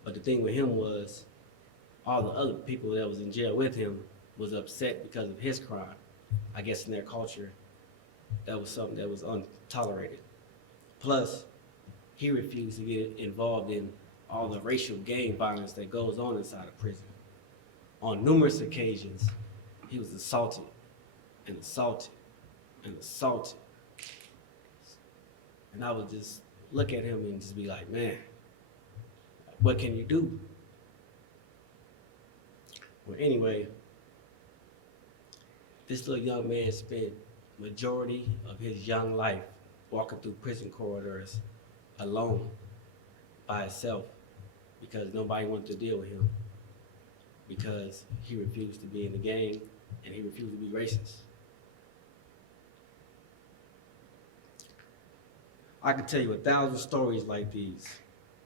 But the thing with him was, all the other people that was in jail with him was upset because of his crime. I guess in their culture, that was something that was untolerated. Plus, he refused to get involved in all the racial gang violence that goes on inside of prison. On numerous occasions, he was assaulted and assaulted and assaulted. And I would just look at him and just be like, man, what can you do? Well, anyway, this little young man spent majority of his young life walking through prison corridors alone, by himself, because nobody wanted to deal with him, because he refused to be in the gang and he refused to be racist. I could tell you 1,000 stories like these,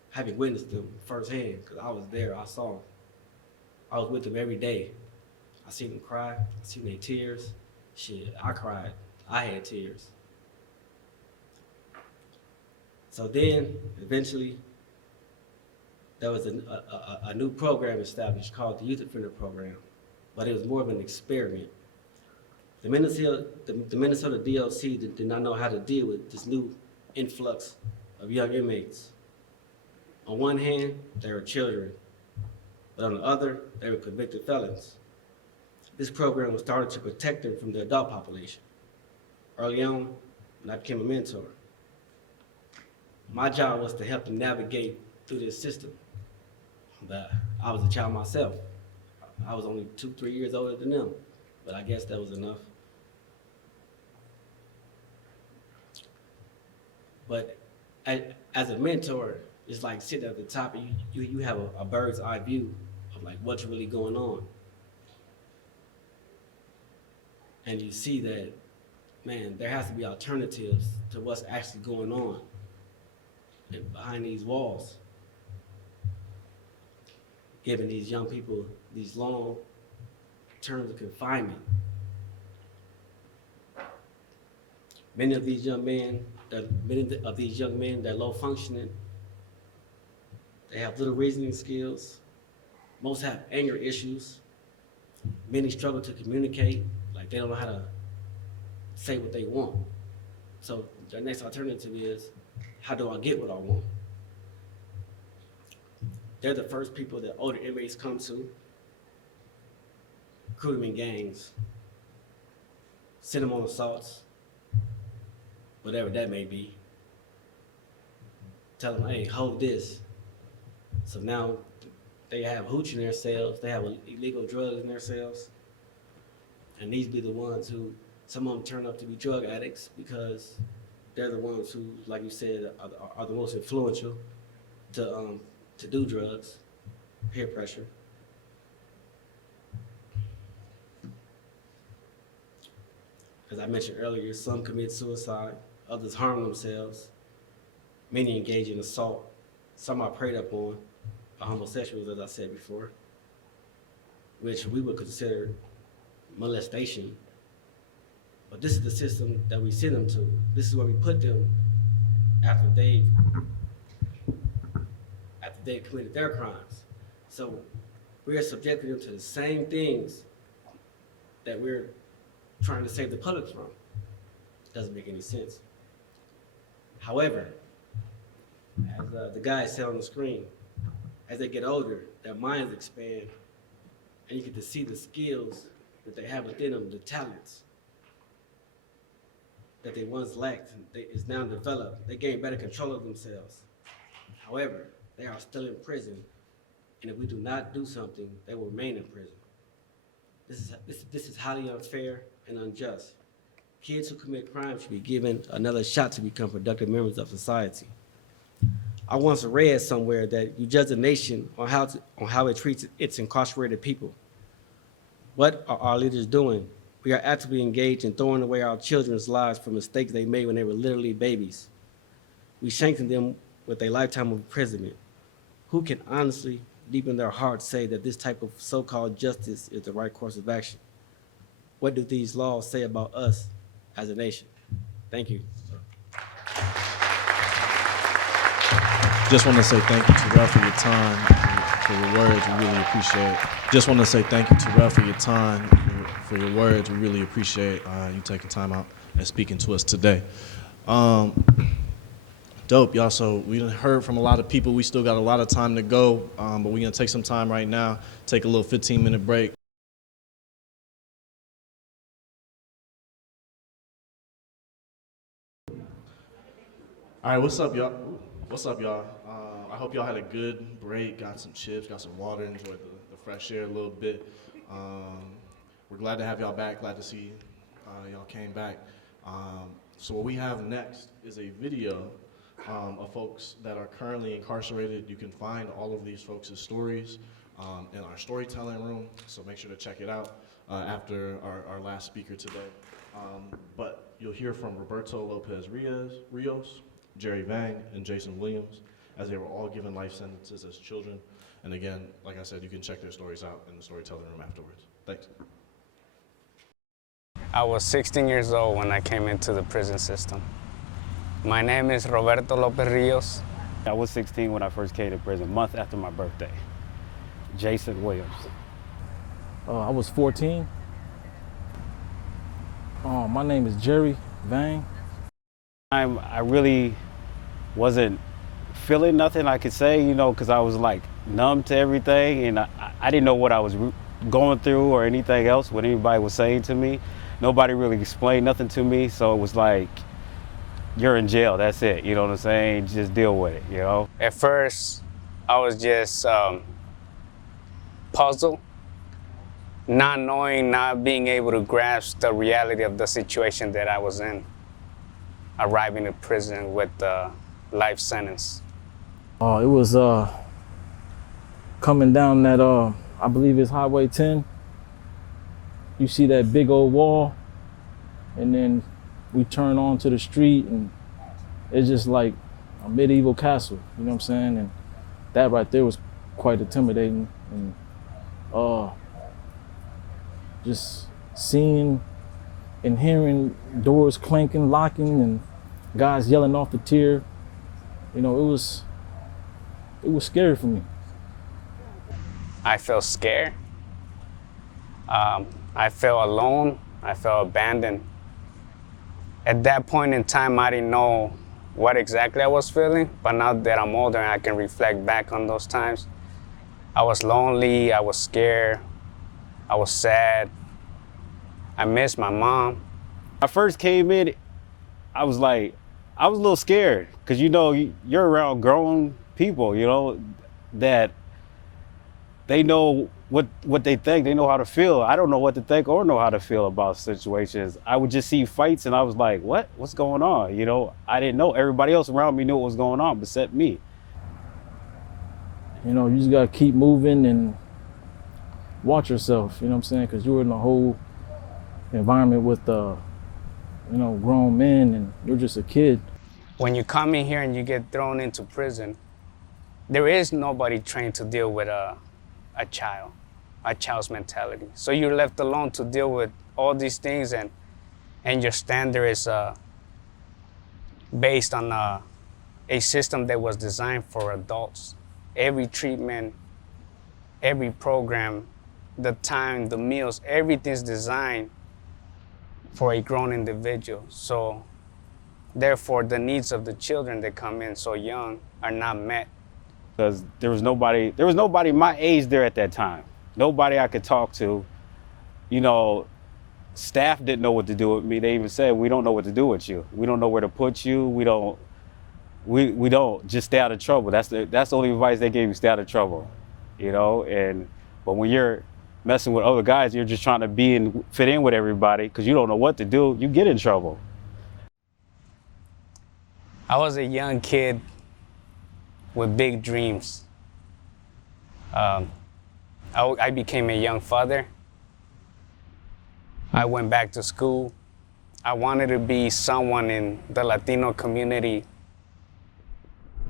having witnessed them firsthand, because I was there, I saw them. I was with them every day. I seen them cry, I seen their tears. Shit, I cried, I had tears. So then, eventually, there was a new program established called the Youth Offender Program, but it was more of an experiment. The Minnesota DLC did not know how to deal with this new influx of young inmates. On one hand, there were children but on the other, they were convicted felons. This program was started to protect them from the adult population. Early on, I became a mentor. My job was to help them navigate through this system. But I was a child myself. I was only 2-3 years older than them, but I guess that was enough. But as a mentor, it's like sitting at the top and you have a bird's eye view of like what's really going on. And you see that, man, there has to be alternatives to what's actually going on behind these walls, giving these young people these long terms of confinement. Many of these young men, they're low functioning. They have little reasoning skills. Most have anger issues. Many struggle to communicate, like they don't know how to say what they want. So their next alternative is, how do I get what I want? They're the first people that older inmates come to, recruit them in gangs, send them on assaults, whatever that may be. Tell them, hey, hold this. So now they have hooch in their cells, they have illegal drugs in their cells. And these be the ones who, some of them turn up to be drug addicts because they're the ones who, like you said, are the most influential to do drugs, peer pressure. As I mentioned earlier, some commit suicide, others harm themselves, many engage in assault, some are preyed upon by homosexuals, as I said before, which we would consider molestation. But this is the system that we send them to. This is where we put them after they've committed their crimes. So we're subjecting them to the same things that we're trying to save the public from. Doesn't make any sense. However, as the guy said on the screen, as they get older, their minds expand, and you get to see the skills that they have within them, the talents that they once lacked, is now developed. They gain better control of themselves. However, they are still in prison, and if we do not do something, they will remain in prison. This is highly unfair and unjust. Kids who commit crimes should be given another shot to become productive members of society. I once read somewhere that you judge a nation on how it treats its incarcerated people. What are our leaders doing? We are actively engaged in throwing away our children's lives for mistakes they made when they were literally babies. We sanction them with a lifetime of imprisonment. Who can honestly, deep in their hearts, say that this type of so-called justice is the right course of action? What do these laws say about us as a nation? Thank you. Just want to say thank you, Terrell, for your time, for your words. We really appreciate it. Just want to say thank you, Terrell, for your time, for your words. We really appreciate you taking time out and speaking to us today. Dope, y'all. So we heard from a lot of people. We still got a lot of time to go, but we're going to take some time right now, take a little 15-minute break. All right, what's up, y'all? What's up, y'all? I hope y'all had a good break, got some chips, got some water, enjoyed the fresh air a little bit. We're glad to have y'all back, glad to see y'all came back. So what we have next is a video of folks that are currently incarcerated. You can find all of these folks' stories in our storytelling room, so make sure to check it out after our last speaker today. But you'll hear from Roberto Lopez Rios, Jerry Vang, and Jason Williams, as they were all given life sentences as children. And again, like I said, you can check their stories out in the storytelling room afterwards. Thanks. I was 16 years old when I came into the prison system. My name is Roberto Lopez Rios. I was 16 when I first came to prison, a month after my birthday. Jason Williams. I was 14. My name is Jerry Vang. I really wasn't feeling nothing I could say, because I was like numb to everything, and I didn't know what I was going through or anything else, what anybody was saying to me. Nobody really explained nothing to me, so it was like, you're in jail, that's it, you know what I'm saying? Just deal with it, you know? At first, I was just puzzled, not knowing, not being able to grasp the reality of the situation that I was in, arriving to prison with a life sentence. It was coming down that, I believe it's Highway 10. You see that big old wall, and then we turn onto the street, and it's just like a medieval castle, you know what I'm saying? And that right there was quite intimidating. And just seeing and hearing doors clanking, locking, and guys yelling off the tier, you know, it was scary for me. I felt scared. I felt alone. I felt abandoned. At that point in time, I didn't know what exactly I was feeling, but now that I'm older and I can reflect back on those times, I was lonely, I was scared, I was sad. I missed my mom. When I first came in, I was a little scared, because you know, you're around grown people, you know, that they know what they think, they know how to feel. I don't know what to think or know how to feel about situations. I would just see fights and I was like, what's going on? You know, I didn't know. Everybody else around me knew what was going on except me. You know, you just gotta keep moving and watch yourself, you know what I'm saying? Because you're in a whole environment with, you know, grown men, and you're just a kid. When you come in here and you get thrown into prison, there is nobody trained to deal with a child's mentality. So you're left alone to deal with all these things, and your standard is based on a system that was designed for adults. Every treatment, every program, the time, the meals, everything's designed for a grown individual. So therefore, the needs of the children that come in so young are not met. Because there was nobody my age there at that time. Nobody I could talk to. You know, staff didn't know what to do with me. They even said, we don't know what to do with you. We don't know where to put you. We don't, just stay out of trouble. That's the only advice they gave you, stay out of trouble, you know? But when you're messing with other guys, you're just trying to fit in with everybody because you don't know what to do, you get in trouble. I was a young kid with big dreams. I became a young father. I went back to school. I wanted to be someone in the Latino community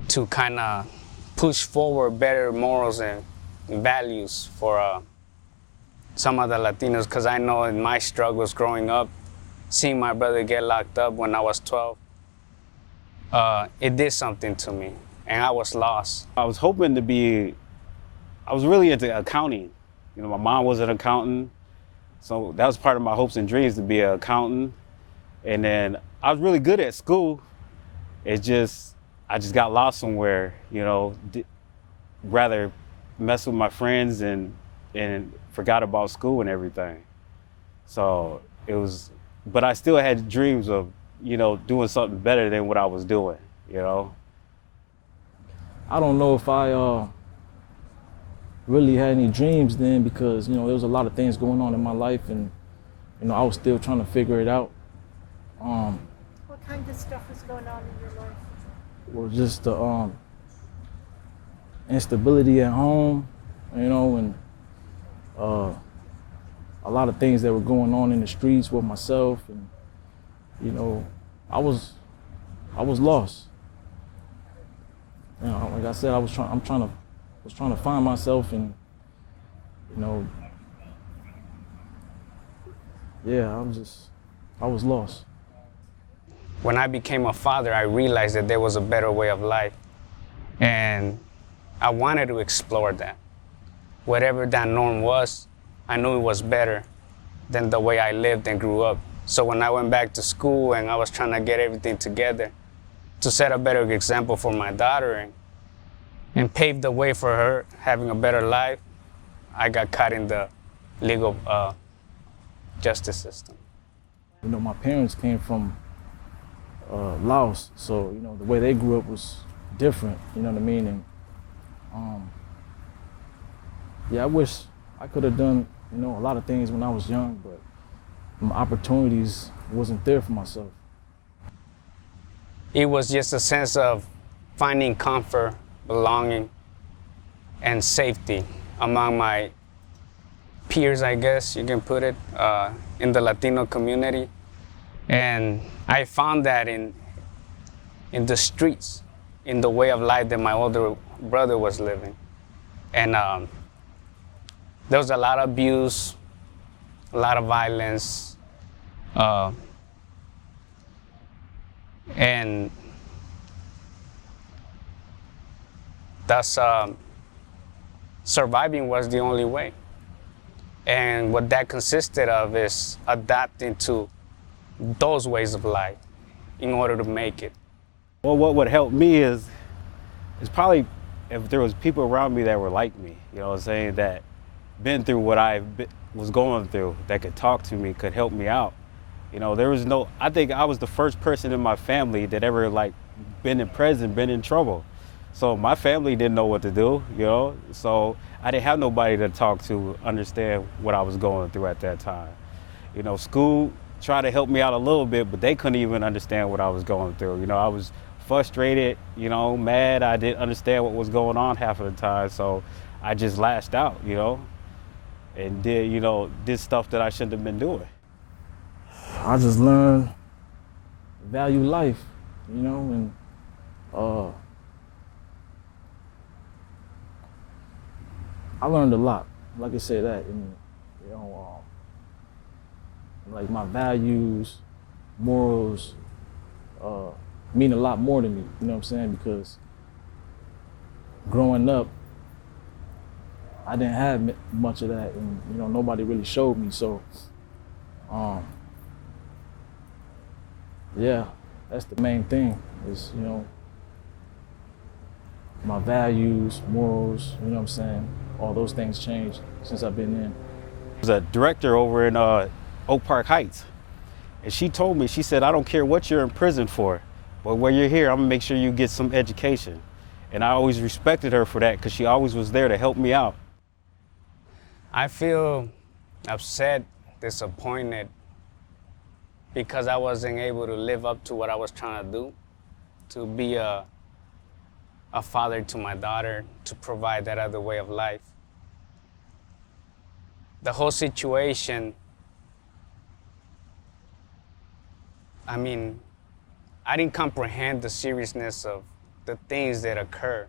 to kind of push forward better morals and values for some of the Latinos, because I know in my struggles growing up, seeing my brother get locked up when I was 12, it did something to me, and I was lost. I was hoping I was really into accounting. You know, my mom was an accountant, so that was part of my hopes and dreams, to be an accountant. And then I was really good at school. I just got lost somewhere, you know, rather mess with my friends and forgot about school and everything. So but I still had dreams of, you know, doing something better than what I was doing, you know? I don't know if I really had any dreams then, because, you know, there was a lot of things going on in my life, and, you know, I was still trying to figure it out. What kind of stuff is going on in your life? Well, just the instability at home, you know, and a lot of things that were going on in the streets with myself, and, you know, I was lost. You know, like I said, I was trying to find myself, and, you know, yeah, I was lost. When I became a father, I realized that there was a better way of life, and I wanted to explore that. Whatever that norm was, I knew it was better than the way I lived and grew up. So when I went back to school and I was trying to get everything together to set a better example for my daughter and pave the way for her having a better life, I got caught in the legal justice system. You know, my parents came from Laos, so, you know, the way they grew up was different, you know what I mean? And yeah, I wish I could have done, you know, a lot of things when I was young, but my opportunities wasn't there for myself. It was just a sense of finding comfort, belonging, and safety among my peers, I guess you can put it, in the Latino community. And I found that in the streets, in the way of life that my older brother was living. And there was a lot of abuse, a lot of violence, and thus surviving was the only way. And what that consisted of is adapting to those ways of life in order to make it. Well, what would help me is probably if there was people around me that were like me, you know what I'm saying, that been through what I was going through, that could talk to me, could help me out. You know, there was no, I think I was the first person in my family that ever like been in prison, been in trouble. So my family didn't know what to do, you know, so I didn't have nobody to talk to, understand what I was going through at that time. You know, school tried to help me out a little bit, but they couldn't even understand what I was going through. You know, I was frustrated, you know, mad. I didn't understand what was going on half of the time, so I just lashed out, you know, and did stuff that I shouldn't have been doing. I just learned to value life, you know, and I learned a lot. Like I said, that, and you know, like my values, morals, mean a lot more to me. You know what I'm saying? Because growing up, I didn't have much of that, and you know, nobody really showed me. So, yeah, that's the main thing. Is, you know, my values, morals. You know what I'm saying? All those things changed since I've been in. I was a director over in Oak Park Heights, and she told me, she said, I don't care what you're in prison for, but when you're here, I'm gonna make sure you get some education. And I always respected her for that because she always was there to help me out. I feel upset, disappointed, because I wasn't able to live up to what I was trying to do, to be a father to my daughter, to provide that other way of life. The whole situation, I mean, I didn't comprehend the seriousness of the things that occurred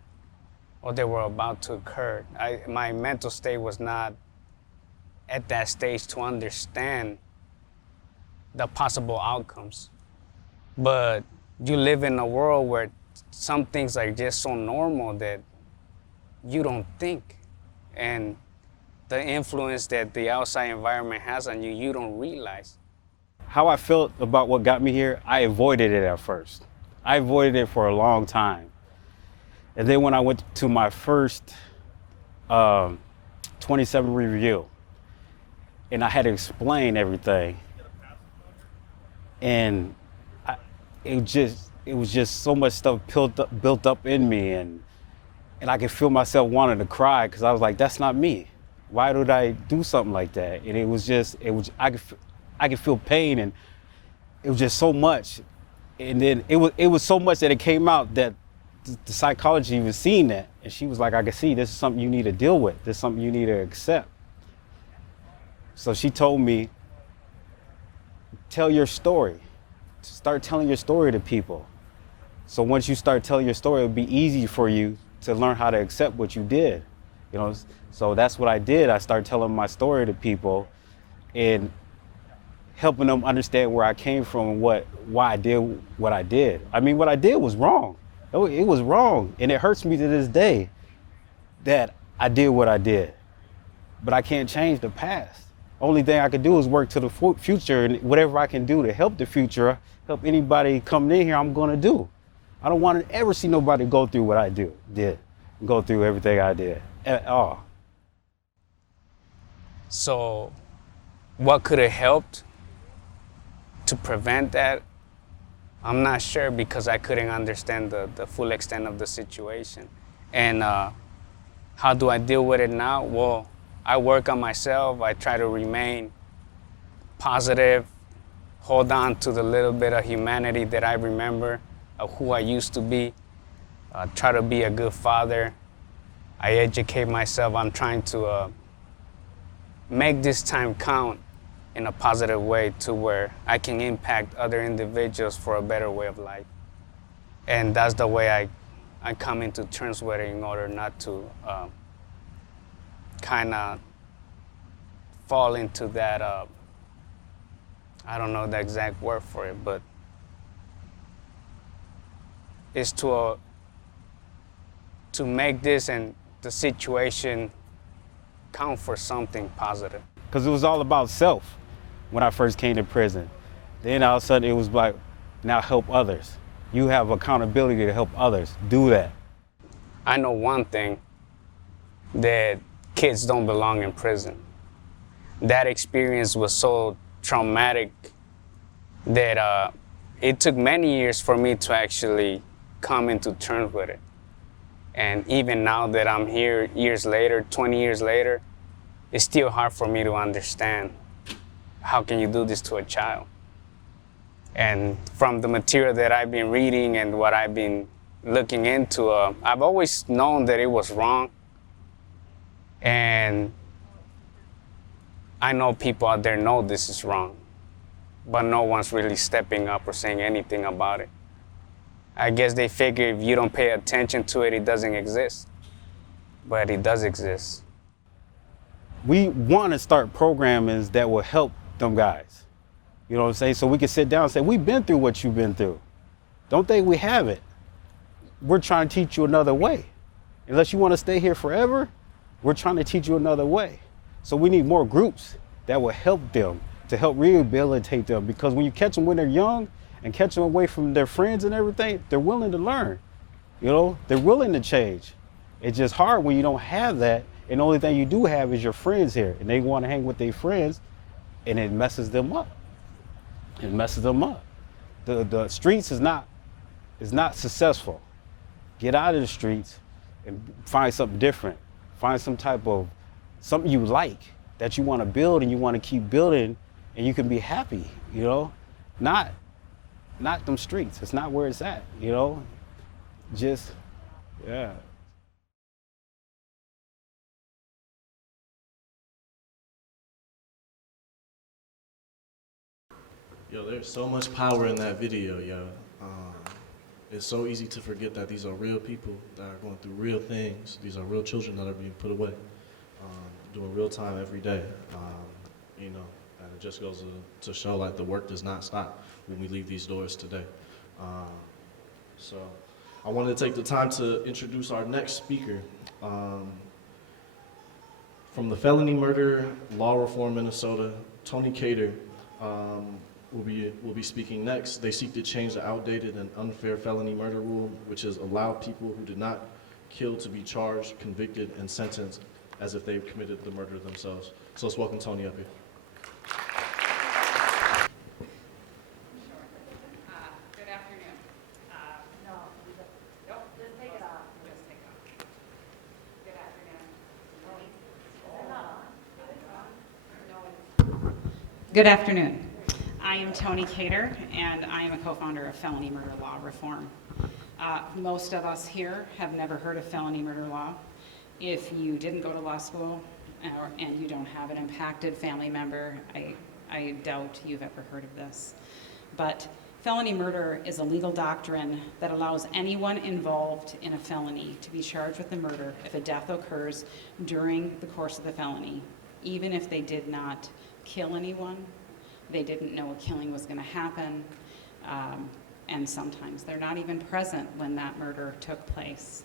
or that were about to occur. My mental state was not at that stage to understand the possible outcomes. But you live in a world where some things are just so normal that you don't think. And the influence that the outside environment has on you, you don't realize. How I felt about what got me here, I avoided it at first. I avoided it for a long time. And then when I went to my first 27 review, and I had to explain everything, and it was just so much stuff built up in me, and I could feel myself wanting to cry because I was like, that's not me. Why did I do something like that? And I could feel pain, and it was just so much. And then it was so much that it came out that the psychologist was seeing that, and she was like, I can see this is something you need to deal with. This is something you need to accept. So she told me, tell your story. Start telling your story to people. So once you start telling your story, it'll be easy for you to learn how to accept what you did. You know, so that's what I did. I started telling my story to people and helping them understand where I came from and why I did what I did. I mean, what I did was wrong. It was wrong, and it hurts me to this day that I did what I did. But I can't change the past. Only thing I can do is work to the future, and whatever I can do to help the future, help anybody coming in here, I'm gonna do. I don't want to ever see nobody go through what I did, go through everything I did at all. So what could have helped to prevent that? I'm not sure, because I couldn't understand the full extent of the situation. And how do I deal with it now? Well, I work on myself. I try to remain positive, hold on to the little bit of humanity that I remember of who I used to be, try to be a good father. I educate myself. I'm trying to make this time count in a positive way to where I can impact other individuals for a better way of life. And that's the way I come into terms with it, in order not to kind of fall into that, I don't know the exact word for it, but it's to make this and the situation count for something positive. Because it was all about self when I first came to prison. Then all of a sudden it was like, now help others. You have accountability to help others. Do that. I know one thing, that kids don't belong in prison. That experience was so traumatic that it took many years for me to actually come into terms with it. And even now that I'm here years later, 20 years later, it's still hard for me to understand, how can you do this to a child? And from the material that I've been reading and what I've been looking into, I've always known that it was wrong. And I know people out there know this is wrong, but no one's really stepping up or saying anything about it. I guess they figure if you don't pay attention to it, it doesn't exist. But it does exist. We want to start programs that will help them guys. You know what I'm saying? So we can sit down and say, we've been through what you've been through. Don't think we haven't. We're trying to teach you another way. Unless you want to stay here forever, we're trying to teach you another way. So we need more groups that will help them, to help rehabilitate them. Because when you catch them when they're young and catch them away from their friends and everything, they're willing to learn. You know, they're willing to change. It's just hard when you don't have that, and the only thing you do have is your friends here, and they want to hang with their friends, and it messes them up. It messes them up. The streets is not successful. Get out of the streets and find something different. Find some type of, something you like, that you want to build and you want to keep building, and you can be happy, you know? Not them streets. It's not where it's at, you know? Just, yeah. Yo, there's so much power in that video, yo. It's so easy to forget that these are real people that are going through real things. These are real children that are being put away, doing real time every day. You know, and it just goes to show, like, the work does not stop when we leave these doors today. So I wanted to take the time to introduce our next speaker. From the Felony Murder, Law Reform, Minnesota, Tony Cater will be speaking next. They seek to change the outdated and unfair felony murder rule, which has allowed people who did not kill to be charged, convicted, and sentenced as if they committed the murder themselves. So let's welcome Tony up here. Good afternoon. Nope, just take it off. Just take it off. Good afternoon. Good afternoon. I am Tony Cater, and I am a co-founder of Felony Murder Law Reform. Most of us here have never heard of felony murder law. If you didn't go to law school and you don't have an impacted family member, I doubt you've ever heard of this. But felony murder is a legal doctrine that allows anyone involved in a felony to be charged with the murder if a death occurs during the course of the felony, even if they did not kill anyone. They didn't know a killing was going to happen, and sometimes they're not even present when that murder took place.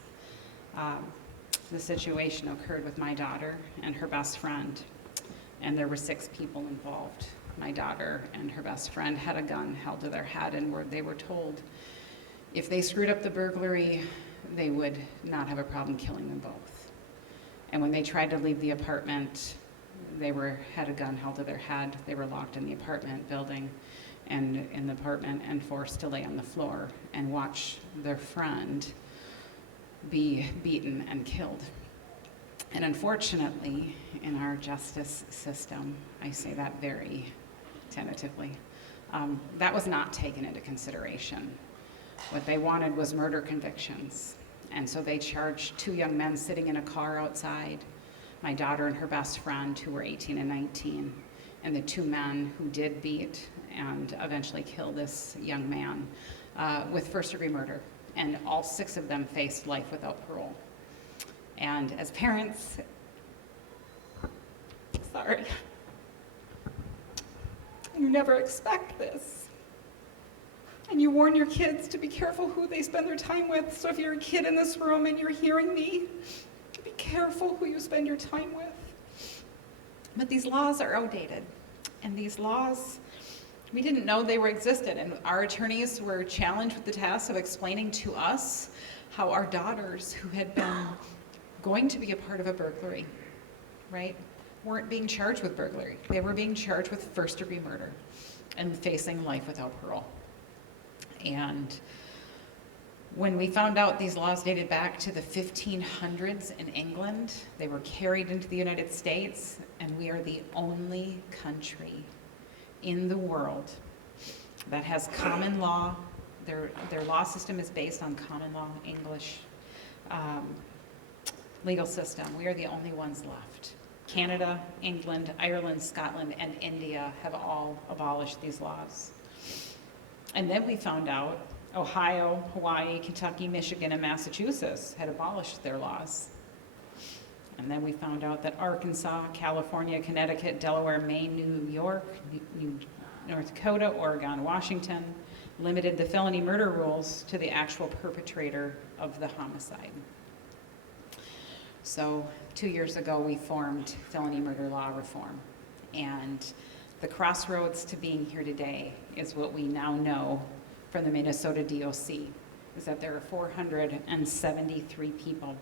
The situation occurred with my daughter and her best friend, and there were 6 people involved. My daughter and her best friend had a gun held to their head, and they were told if they screwed up the burglary, they would not have a problem killing them both. And when they tried to leave the apartment, had a gun held to their head. They were locked in the apartment building and in the apartment and forced to lay on the floor and watch their friend be beaten and killed. And unfortunately, in our justice system, I say that very tentatively, that was not taken into consideration. What they wanted was murder convictions. And so they charged 2 young men sitting in a car outside, my daughter and her best friend, who were 18 and 19, and the 2 men who did beat and eventually kill this young man with first-degree murder. And all 6 of them faced life without parole. And as parents, sorry, you never expect this. And you warn your kids to be careful who they spend their time with. So if you're a kid in this room and you're hearing me, be careful who you spend your time with. But these laws are outdated. And these laws, we didn't know they were existed. And our attorneys were challenged with the task of explaining to us how our daughters, who had been going to be a part of a burglary, right, weren't being charged with burglary. They were being charged with first-degree murder and facing life without parole. And when we found out these laws dated back to the 1500s in England, they were carried into the United States, and we are the only country in the world that has common law. Their law system is based on common law, English legal system. We are the only ones left. Canada, England, Ireland, Scotland, and India have all abolished these laws. And then we found out Ohio, Hawaii, Kentucky, Michigan, and Massachusetts had abolished their laws. And then we found out that Arkansas, California, Connecticut, Delaware, Maine, New York, North Dakota, Oregon, Washington limited the felony murder rules to the actual perpetrator of the homicide. So 2 years ago, we formed Felony Murder Law Reform. And the crossroads to being here today is what we now know from the Minnesota DOC, is that there are 473 people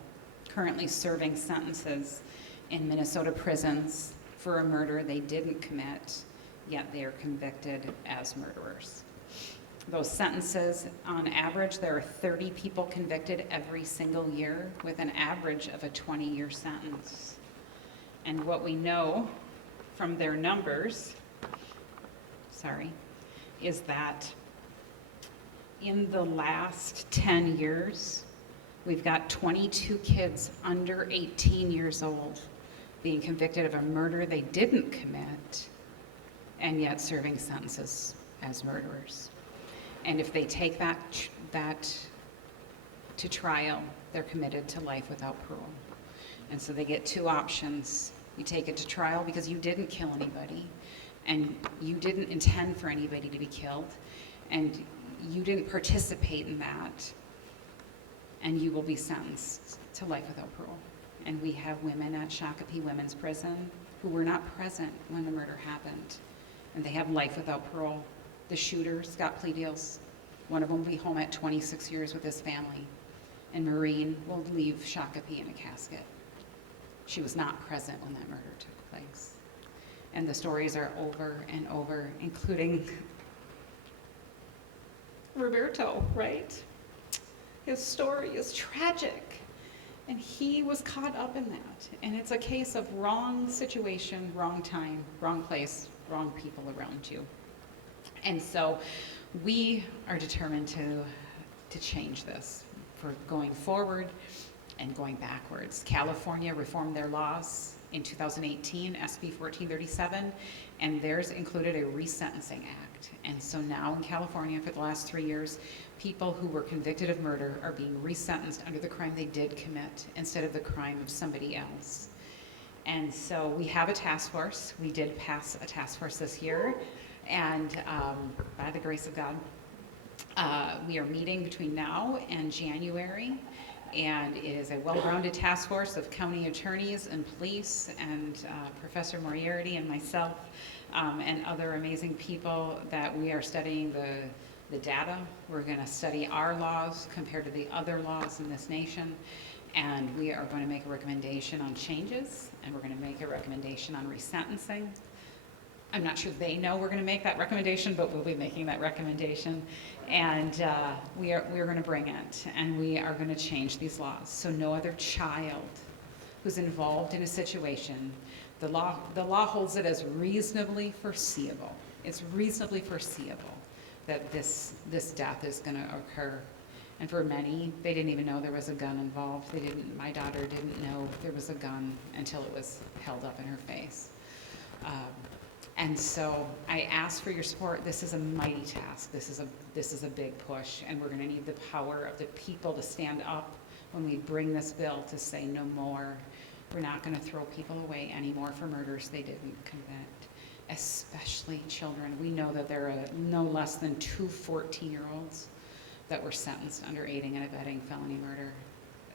currently serving sentences in Minnesota prisons for a murder they didn't commit, yet they are convicted as murderers. Those sentences, on average, there are 30 people convicted every single year with an average of a 20-year sentence. And what we know from their numbers, is that in the last 10 years, we've got 22 kids under 18 years old being convicted of a murder they didn't commit and yet serving sentences as murderers. And if they take that to trial, they're committed to life without parole. And so they get 2 options. You take it to trial because you didn't kill anybody, and you didn't intend for anybody to be killed, and you didn't participate in that, and you will be sentenced to life without parole. And we have women at Shakopee Women's Prison who were not present when the murder happened, and they have life without parole. The shooters got plea deals. One of them will be home at 26 years with his family, and Maureen will leave Shakopee in a casket. She was not present when that murder took place. And the stories are over and over, including Roberto, right? His story is tragic, and he was caught up in that. And it's a case of wrong situation, wrong time, wrong place, wrong people around you. And so we are determined to change this for going forward and going backwards. California reformed their laws in 2018, SB 1437, and theirs included a resentencing act. And so now in California, for the last 3 years, people who were convicted of murder are being resentenced under the crime they did commit instead of the crime of somebody else. And so we have a task force. We did pass a task force this year. And by the grace of God, we are meeting between now and January, and it is a well-rounded task force of county attorneys and police and Professor Moriarty and myself and other amazing people that we are studying the data. We're going to study our laws compared to the other laws in this nation, And we are going to make a recommendation on changes, and we're going to make a recommendation on resentencing. I'm not sure they know we're going to make that recommendation, but we'll be making that recommendation. And we're going to bring it, and we are going to change these laws. So no other child who's involved in a situation, the law holds it as reasonably foreseeable. It's reasonably foreseeable that this death is going to occur. And for many, they didn't even know there was a gun involved. My daughter didn't know there was a gun until it was held up in her face. And so I ask for your support. This is a mighty task. This is a big push, and we're going to need the power of the people to stand up when we bring this bill to say no more. We're not going to throw people away anymore for murders they didn't commit, especially children. We know that there are no less than 2 14-year-olds that were sentenced under aiding and abetting felony murder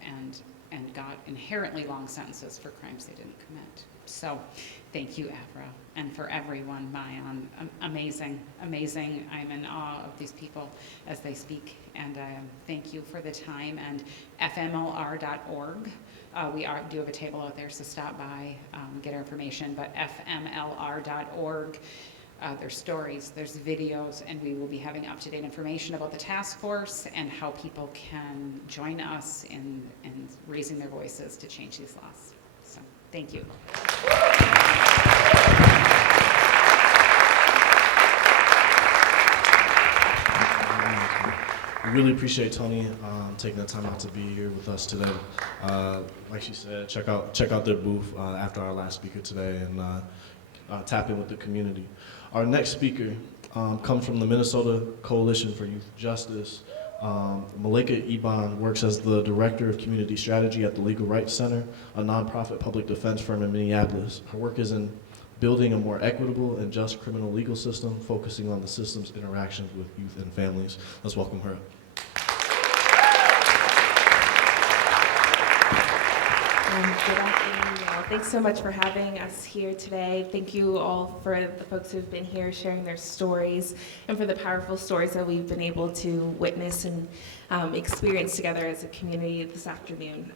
and got inherently long sentences for crimes they didn't commit. So thank you, Avra, and for everyone, Mayan. Amazing, amazing. I'm in awe of these people as they speak, and thank you for the time. And fmlr.org, we do have a table out there, so stop by, get our information, but fmlr.org. There's stories, there's videos, and we will be having up-to-date information about the task force and how people can join us in raising their voices to change these laws. So, thank you. We really appreciate Tony taking the time out to be here with us today. Like she said, check out their booth after our last speaker today and tap in with the community. Our next speaker comes from the Minnesota Coalition for Youth Justice. Malika Iban works as the Director of Community Strategy at the Legal Rights Center, a nonprofit public defense firm in Minneapolis. Her work is in building a more equitable and just criminal legal system, focusing on the system's interactions with youth and families. Let's welcome her up. Good afternoon, y'all. Thanks so much for having us here today. Thank you all for the folks who've been here sharing their stories and for the powerful stories that we've been able to witness and experience together as a community this afternoon.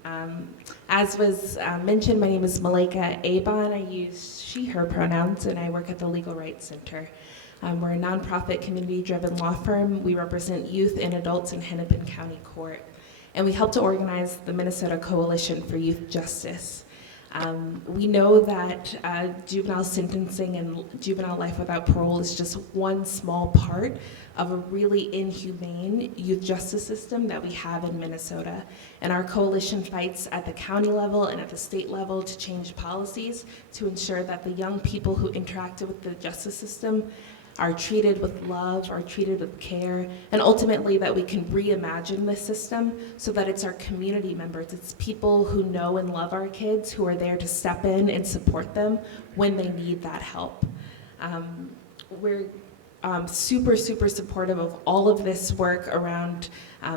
As was mentioned, my name is Malika Aban. I use she, her pronouns, and I work at the Legal Rights Center. We're a nonprofit community-driven law firm. We represent youth and adults in Hennepin County Court. And we help to organize the Minnesota Coalition for Youth Justice. We know that juvenile sentencing and juvenile life without parole is just one small part of a really inhumane youth justice system that we have in Minnesota. And our coalition fights at the county level and at the state level to change policies to ensure that the young people who interact with the justice system are treated with love, are treated with care, and ultimately that we can reimagine this system so that it's our community members, it's people who know and love our kids who are there to step in and support them when they need that help. We're super, super supportive of all of this work around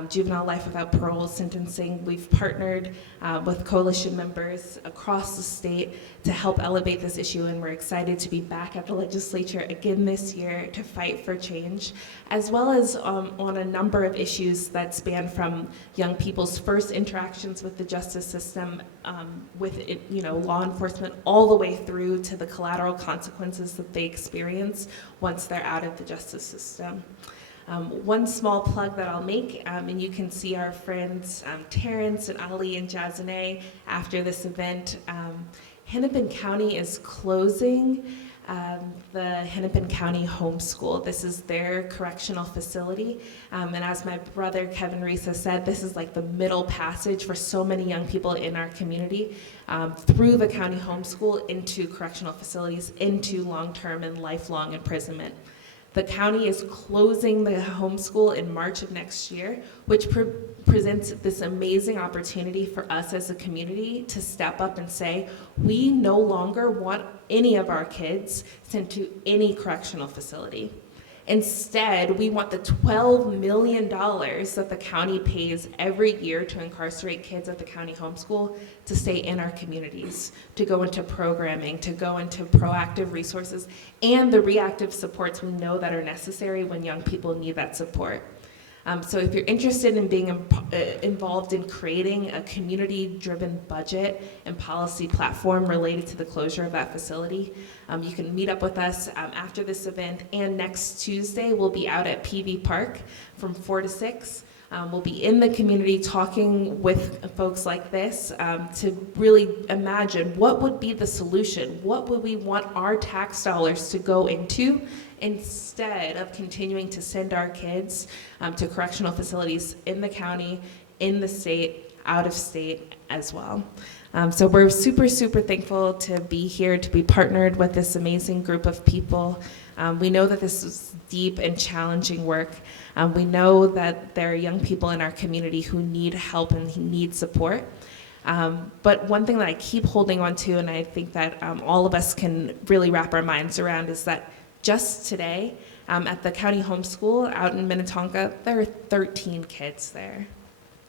juvenile life without parole sentencing. We've partnered with coalition members across the state to help elevate this issue, and we're excited to be back at the legislature again this year to fight for change, as well as on a number of issues that span from young people's first interactions with the justice system, with law enforcement, all the way through to the collateral consequences that they experience once they're out of the justice system. One small plug that I'll make, and you can see our friends Terrence and Ali and Jazanay after this event. Hennepin County is closing the Hennepin County Homeschool. This is their correctional facility. And as my brother Kevin Riaz said, this is like the middle passage for so many young people in our community through the county homeschool into correctional facilities, into long-term and lifelong imprisonment. The county is closing the homeschool in March of next year, which presents this amazing opportunity for us as a community to step up and say, we no longer want any of our kids sent to any correctional facility. Instead, we want the $12 million that the county pays every year to incarcerate kids at the county homeschool to stay in our communities, to go into programming, to go into proactive resources, and the reactive supports we know that are necessary when young people need that support. So if you're interested in being involved in creating a community-driven budget and policy platform related to the closure of that facility, you can meet up with us after this event, and next Tuesday we'll be out at PV Park from 4 to 6. We'll be in the community talking with folks like this to really imagine what would be the solution. What would we want our tax dollars to go into instead of continuing to send our kids to correctional facilities in the county, in the state, out of state as well. So we're super, super thankful to be here, to be partnered with this amazing group of people. We know that this is deep and challenging work. We know that there are young people in our community who need help and who need support. But one thing that I keep holding on to, and I think that all of us can really wrap our minds around, is that just today at the county homeschool out in Minnetonka, there are 13 kids there.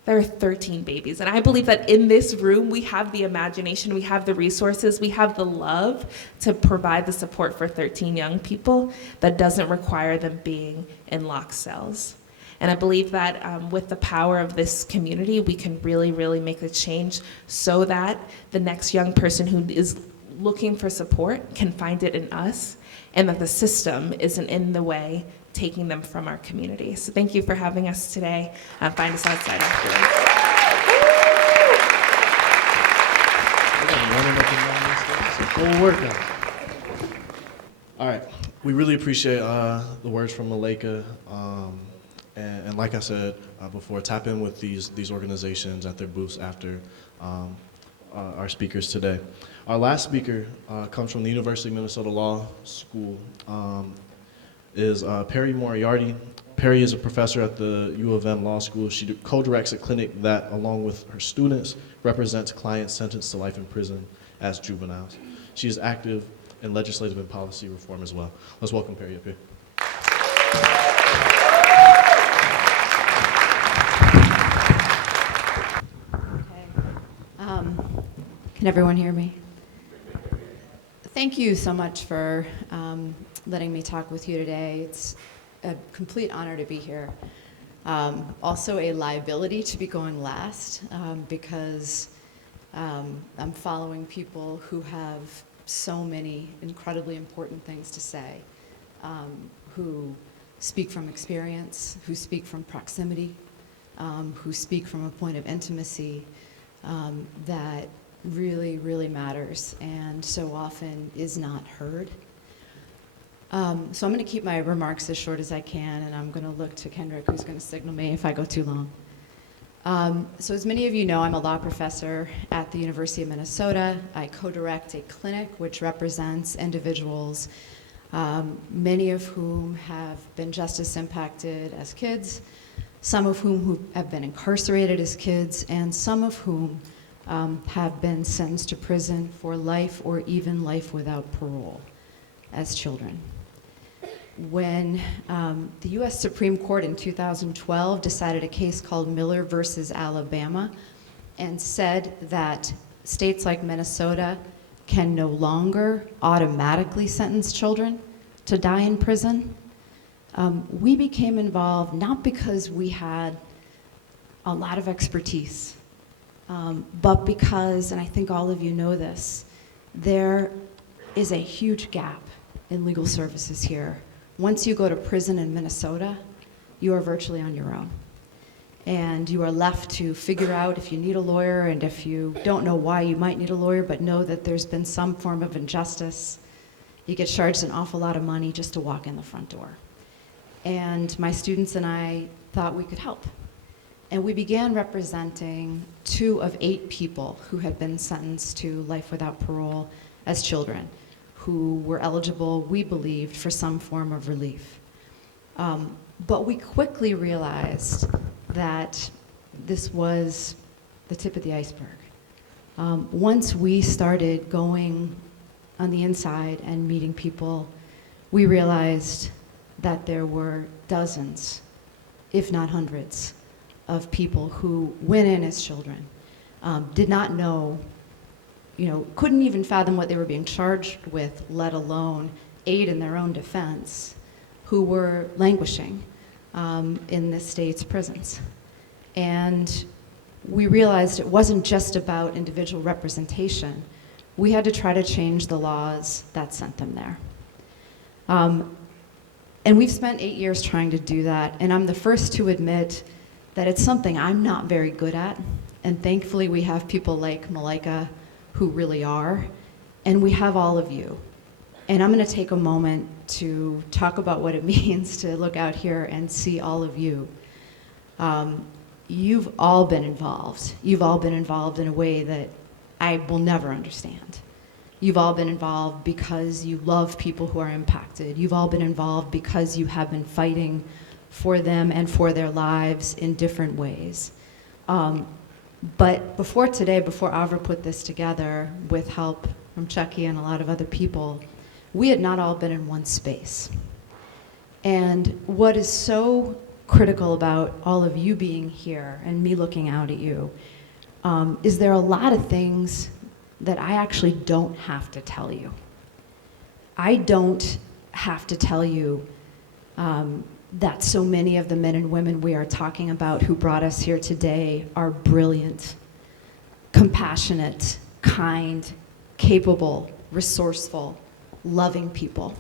There are 13 babies. And I believe that in this room, we have the imagination, we have the resources, we have the love to provide the support for 13 young people that doesn't require them being in locked cells. And I believe that with the power of this community, we can really, really make a change so that the next young person who is looking for support can find it in us, and that the system isn't in the way taking them from our community. So thank you for having us today. Find us outside afterwards. Full workout. All right, we really appreciate the words from Malika, and like I said before, tap in with these organizations at their booths after our speakers today. Our last speaker comes from the University of Minnesota Law School. Is Perry Moriarty. Perry is a professor at the U of M Law School. She co-directs a clinic that, along with her students, represents clients sentenced to life in prison as juveniles. She is active in legislative and policy reform as well. Let's welcome Perry up here. Can everyone hear me? Thank you so much for letting me talk with you today. It's a complete honor to be here. Also a liability to be going last because I'm following people who have so many incredibly important things to say, who speak from experience, who speak from proximity, who speak from a point of intimacy that really, really matters and so often is not heard. So I'm going to keep my remarks as short as I can, and I'm going to look to Kendrick, who's going to signal me if I go too long. So as many of you know, I'm a law professor at the University of Minnesota. I co-direct a clinic which represents individuals, many of whom have been justice impacted as kids, some of whom have been incarcerated as kids, and some of whom have been sentenced to prison for life or even life without parole as children. When the US Supreme Court in 2012 decided a case called Miller versus Alabama and said that states like Minnesota can no longer automatically sentence children to die in prison, we became involved not because we had a lot of expertise, but because, and I think all of you know this, there is a huge gap in legal services here. Once you go to prison in Minnesota, you are virtually on your own. And you are left to figure out if you need a lawyer, and if you don't know why you might need a lawyer, but know that there's been some form of injustice, you get charged an awful lot of money just to walk in the front door. And my students and I thought we could help. And we began representing 2 of 8 people who had been sentenced to life without parole as children, who were eligible, we believed, for some form of relief. But we quickly realized that this was the tip of the iceberg. Once we started going on the inside and meeting people, we realized that there were dozens, if not hundreds, of people who went in as children, did not know, couldn't even fathom what they were being charged with, let alone aid in their own defense, who were languishing, in the state's prisons. And we realized it wasn't just about individual representation. We had to try to change the laws that sent them there. And we've spent 8 years trying to do that, and I'm the first to admit that it's something I'm not very good at, and thankfully we have people like Malika who really are, and we have all of you. And I'm gonna take a moment to talk about what it means to look out here and see all of you. You've all been involved. You've all been involved in a way that I will never understand. You've all been involved because you love people who are impacted. You've all been involved because you have been fighting for them and for their lives in different ways. But before today, before Avra put this together with help from Chucky and a lot of other people, we had not all been in one space. And what is so critical about all of you being here and me looking out at you is there are a lot of things that I actually don't have to tell you. I don't have to tell you that so many of the men and women we are talking about who brought us here today are brilliant, compassionate, kind, capable, resourceful, loving people.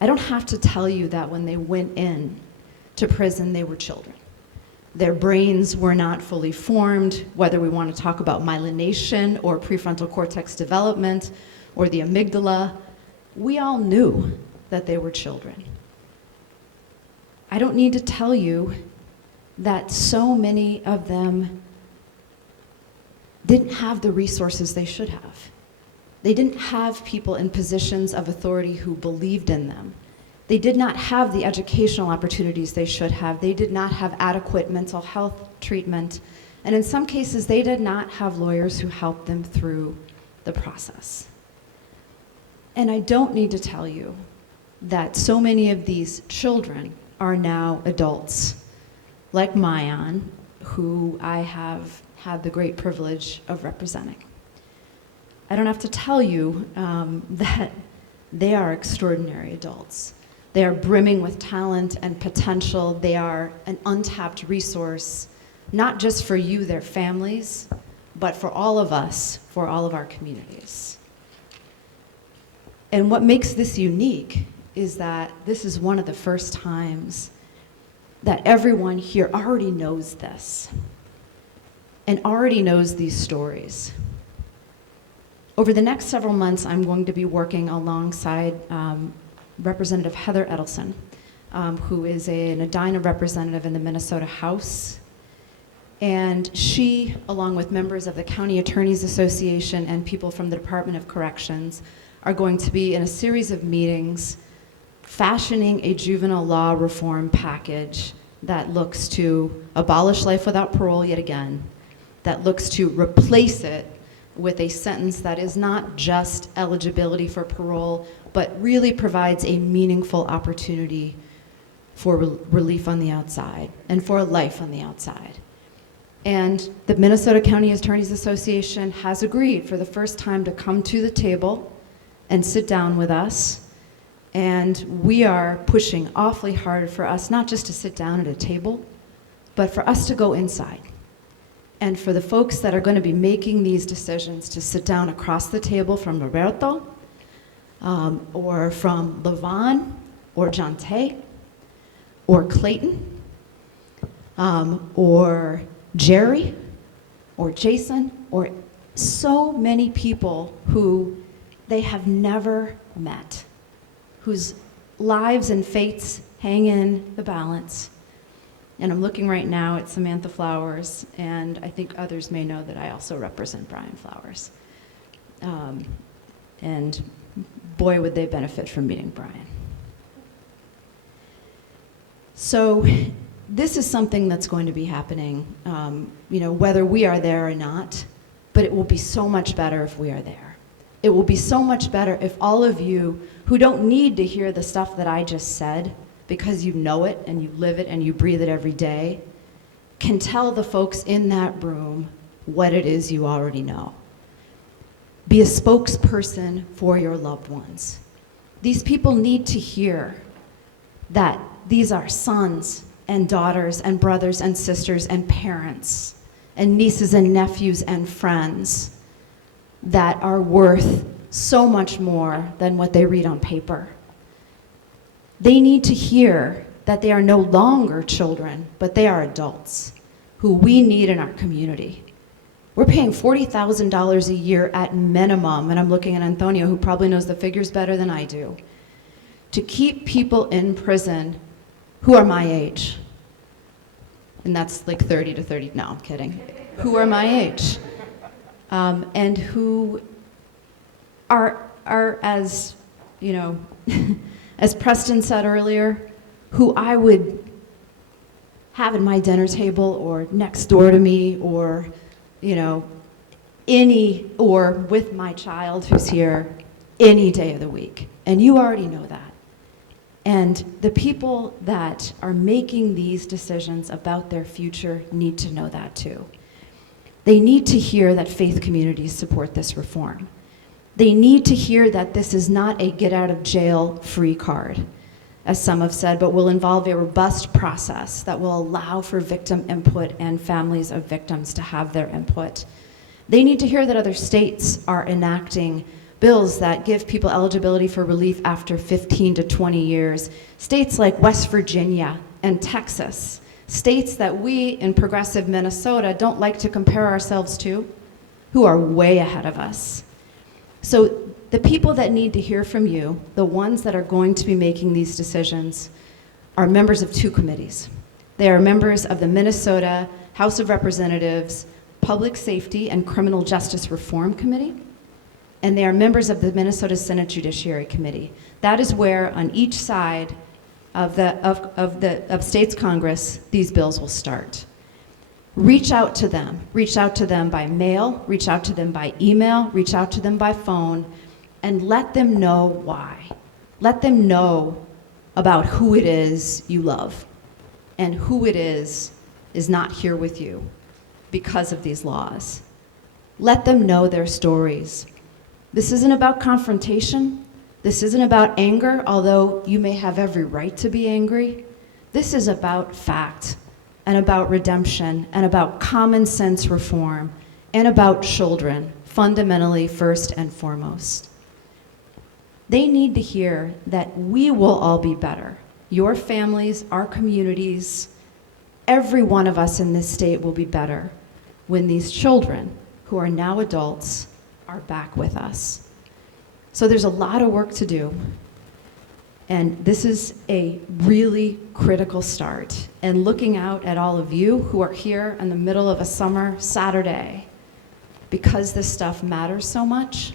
I don't have to tell you that when they went in to prison, they were children. Their brains were not fully formed, whether we want to talk about myelination or prefrontal cortex development or the amygdala. We all knew that they were children. I don't need to tell you that so many of them didn't have the resources they should have. They didn't have people in positions of authority who believed in them. They did not have the educational opportunities they should have. They did not have adequate mental health treatment. And in some cases, they did not have lawyers who helped them through the process. And I don't need to tell you that so many of these children are now adults, like Mayan, who I have had the great privilege of representing. I don't have to tell you that they are extraordinary adults. They are brimming with talent and potential. They are an untapped resource, not just for you, their families, but for all of us, for all of our communities. And what makes this unique is that this is one of the first times that everyone here already knows this and already knows these stories. Over the next several months, I'm going to be working alongside Representative Heather Edelson, who is an Edina representative in the Minnesota House. And she, along with members of the County Attorneys Association and people from the Department of Corrections, are going to be in a series of meetings fashioning a juvenile law reform package that looks to abolish life without parole yet again, that looks to replace it with a sentence that is not just eligibility for parole, but really provides a meaningful opportunity for relief on the outside and for a life on the outside. And the Minnesota County Attorneys Association has agreed for the first time to come to the table and sit down with us. And we are pushing awfully hard for us not just to sit down at a table, but for us to go inside. And for the folks that are going to be making these decisions to sit down across the table from Roberto, or from Levon, or Jante, or Clayton, or Jerry, or Jason, or so many people who they have never met, whose lives and fates hang in the balance. And I'm looking right now at Samantha Flowers, and I think others may know that I also represent Brian Flowers. And boy, would they benefit from meeting Brian. So this is something that's going to be happening, whether we are there or not, but it will be so much better if we are there. It will be so much better if all of you who don't need to hear the stuff that I just said, because you know it and you live it and you breathe it every day, can tell the folks in that room what it is you already know. Be a spokesperson for your loved ones. These people need to hear that these are sons and daughters and brothers and sisters and parents and nieces and nephews and friends that are worth so much more than what they read on paper. They need to hear that they are no longer children, but they are adults who we need in our community. We're paying $40,000 a year at minimum, and I'm looking at Antonio, who probably knows the figures better than I do, to keep people in prison who are my age. And that's like 30 to 30, no, I'm kidding. Who are my age. And who are as, you know, as Preston said earlier, who I would have at my dinner table or next door to me or, you know, or with my child who's here any day of the week. And you already know that. And the people that are making these decisions about their future need to know that too. They need to hear that faith communities support this reform. They need to hear that this is not a get out of jail free card, as some have said, but will involve a robust process that will allow for victim input and families of victims to have their input. They need to hear that other states are enacting bills that give people eligibility for relief after 15 to 20 years. States like West Virginia and Texas, states that we in progressive Minnesota don't like to compare ourselves to, who are way ahead of us. So the people that need to hear from you, the ones that are going to be making these decisions, are members of two committees. They are members of the Minnesota House of Representatives Public Safety and Criminal Justice Reform Committee, and they are members of the Minnesota Senate Judiciary Committee. That is where, on each side of states Congress, these bills will start. Reach out to them. Reach out to them by mail, reach out to them by email, reach out to them by phone, and let them know why. Let them know about who it is you love and who it is not here with you because of these laws. Let them know their stories. This isn't about confrontation. This isn't about anger, although you may have every right to be angry. This is about fact and about redemption and about common sense reform and about children, fundamentally first and foremost. They need to hear that we will all be better. Your families, our communities, every one of us in this state will be better when these children, who are now adults, are back with us. So there's a lot of work to do. And this is a really critical start. And looking out at all of you who are here in the middle of a summer Saturday, because this stuff matters so much,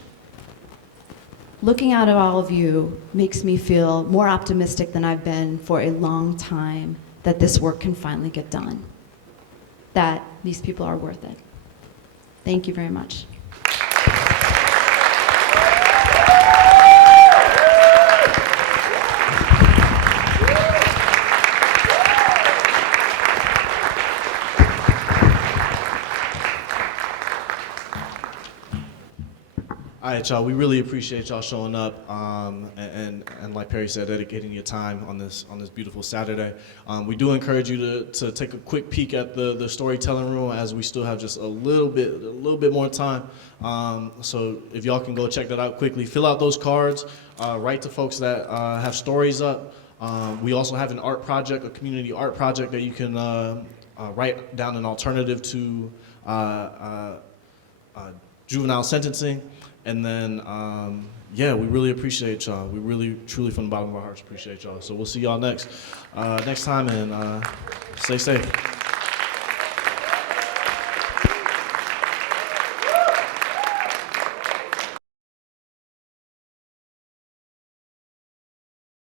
looking out at all of you makes me feel more optimistic than I've been for a long time that this work can finally get done, that these people are worth it. Thank you very much. All right, y'all. We really appreciate y'all showing up, and like Perry said, dedicating your time on this beautiful Saturday. We do encourage you to take a quick peek at the storytelling room, as we still have just a little bit more time. So if y'all can go check that out quickly, fill out those cards, write to folks that have stories up. We also have an art project, a community art project that you can write down an alternative to juvenile sentencing. And then, yeah, we really appreciate y'all. We really, truly, from the bottom of our hearts, appreciate y'all. So we'll see y'all next time, and stay safe.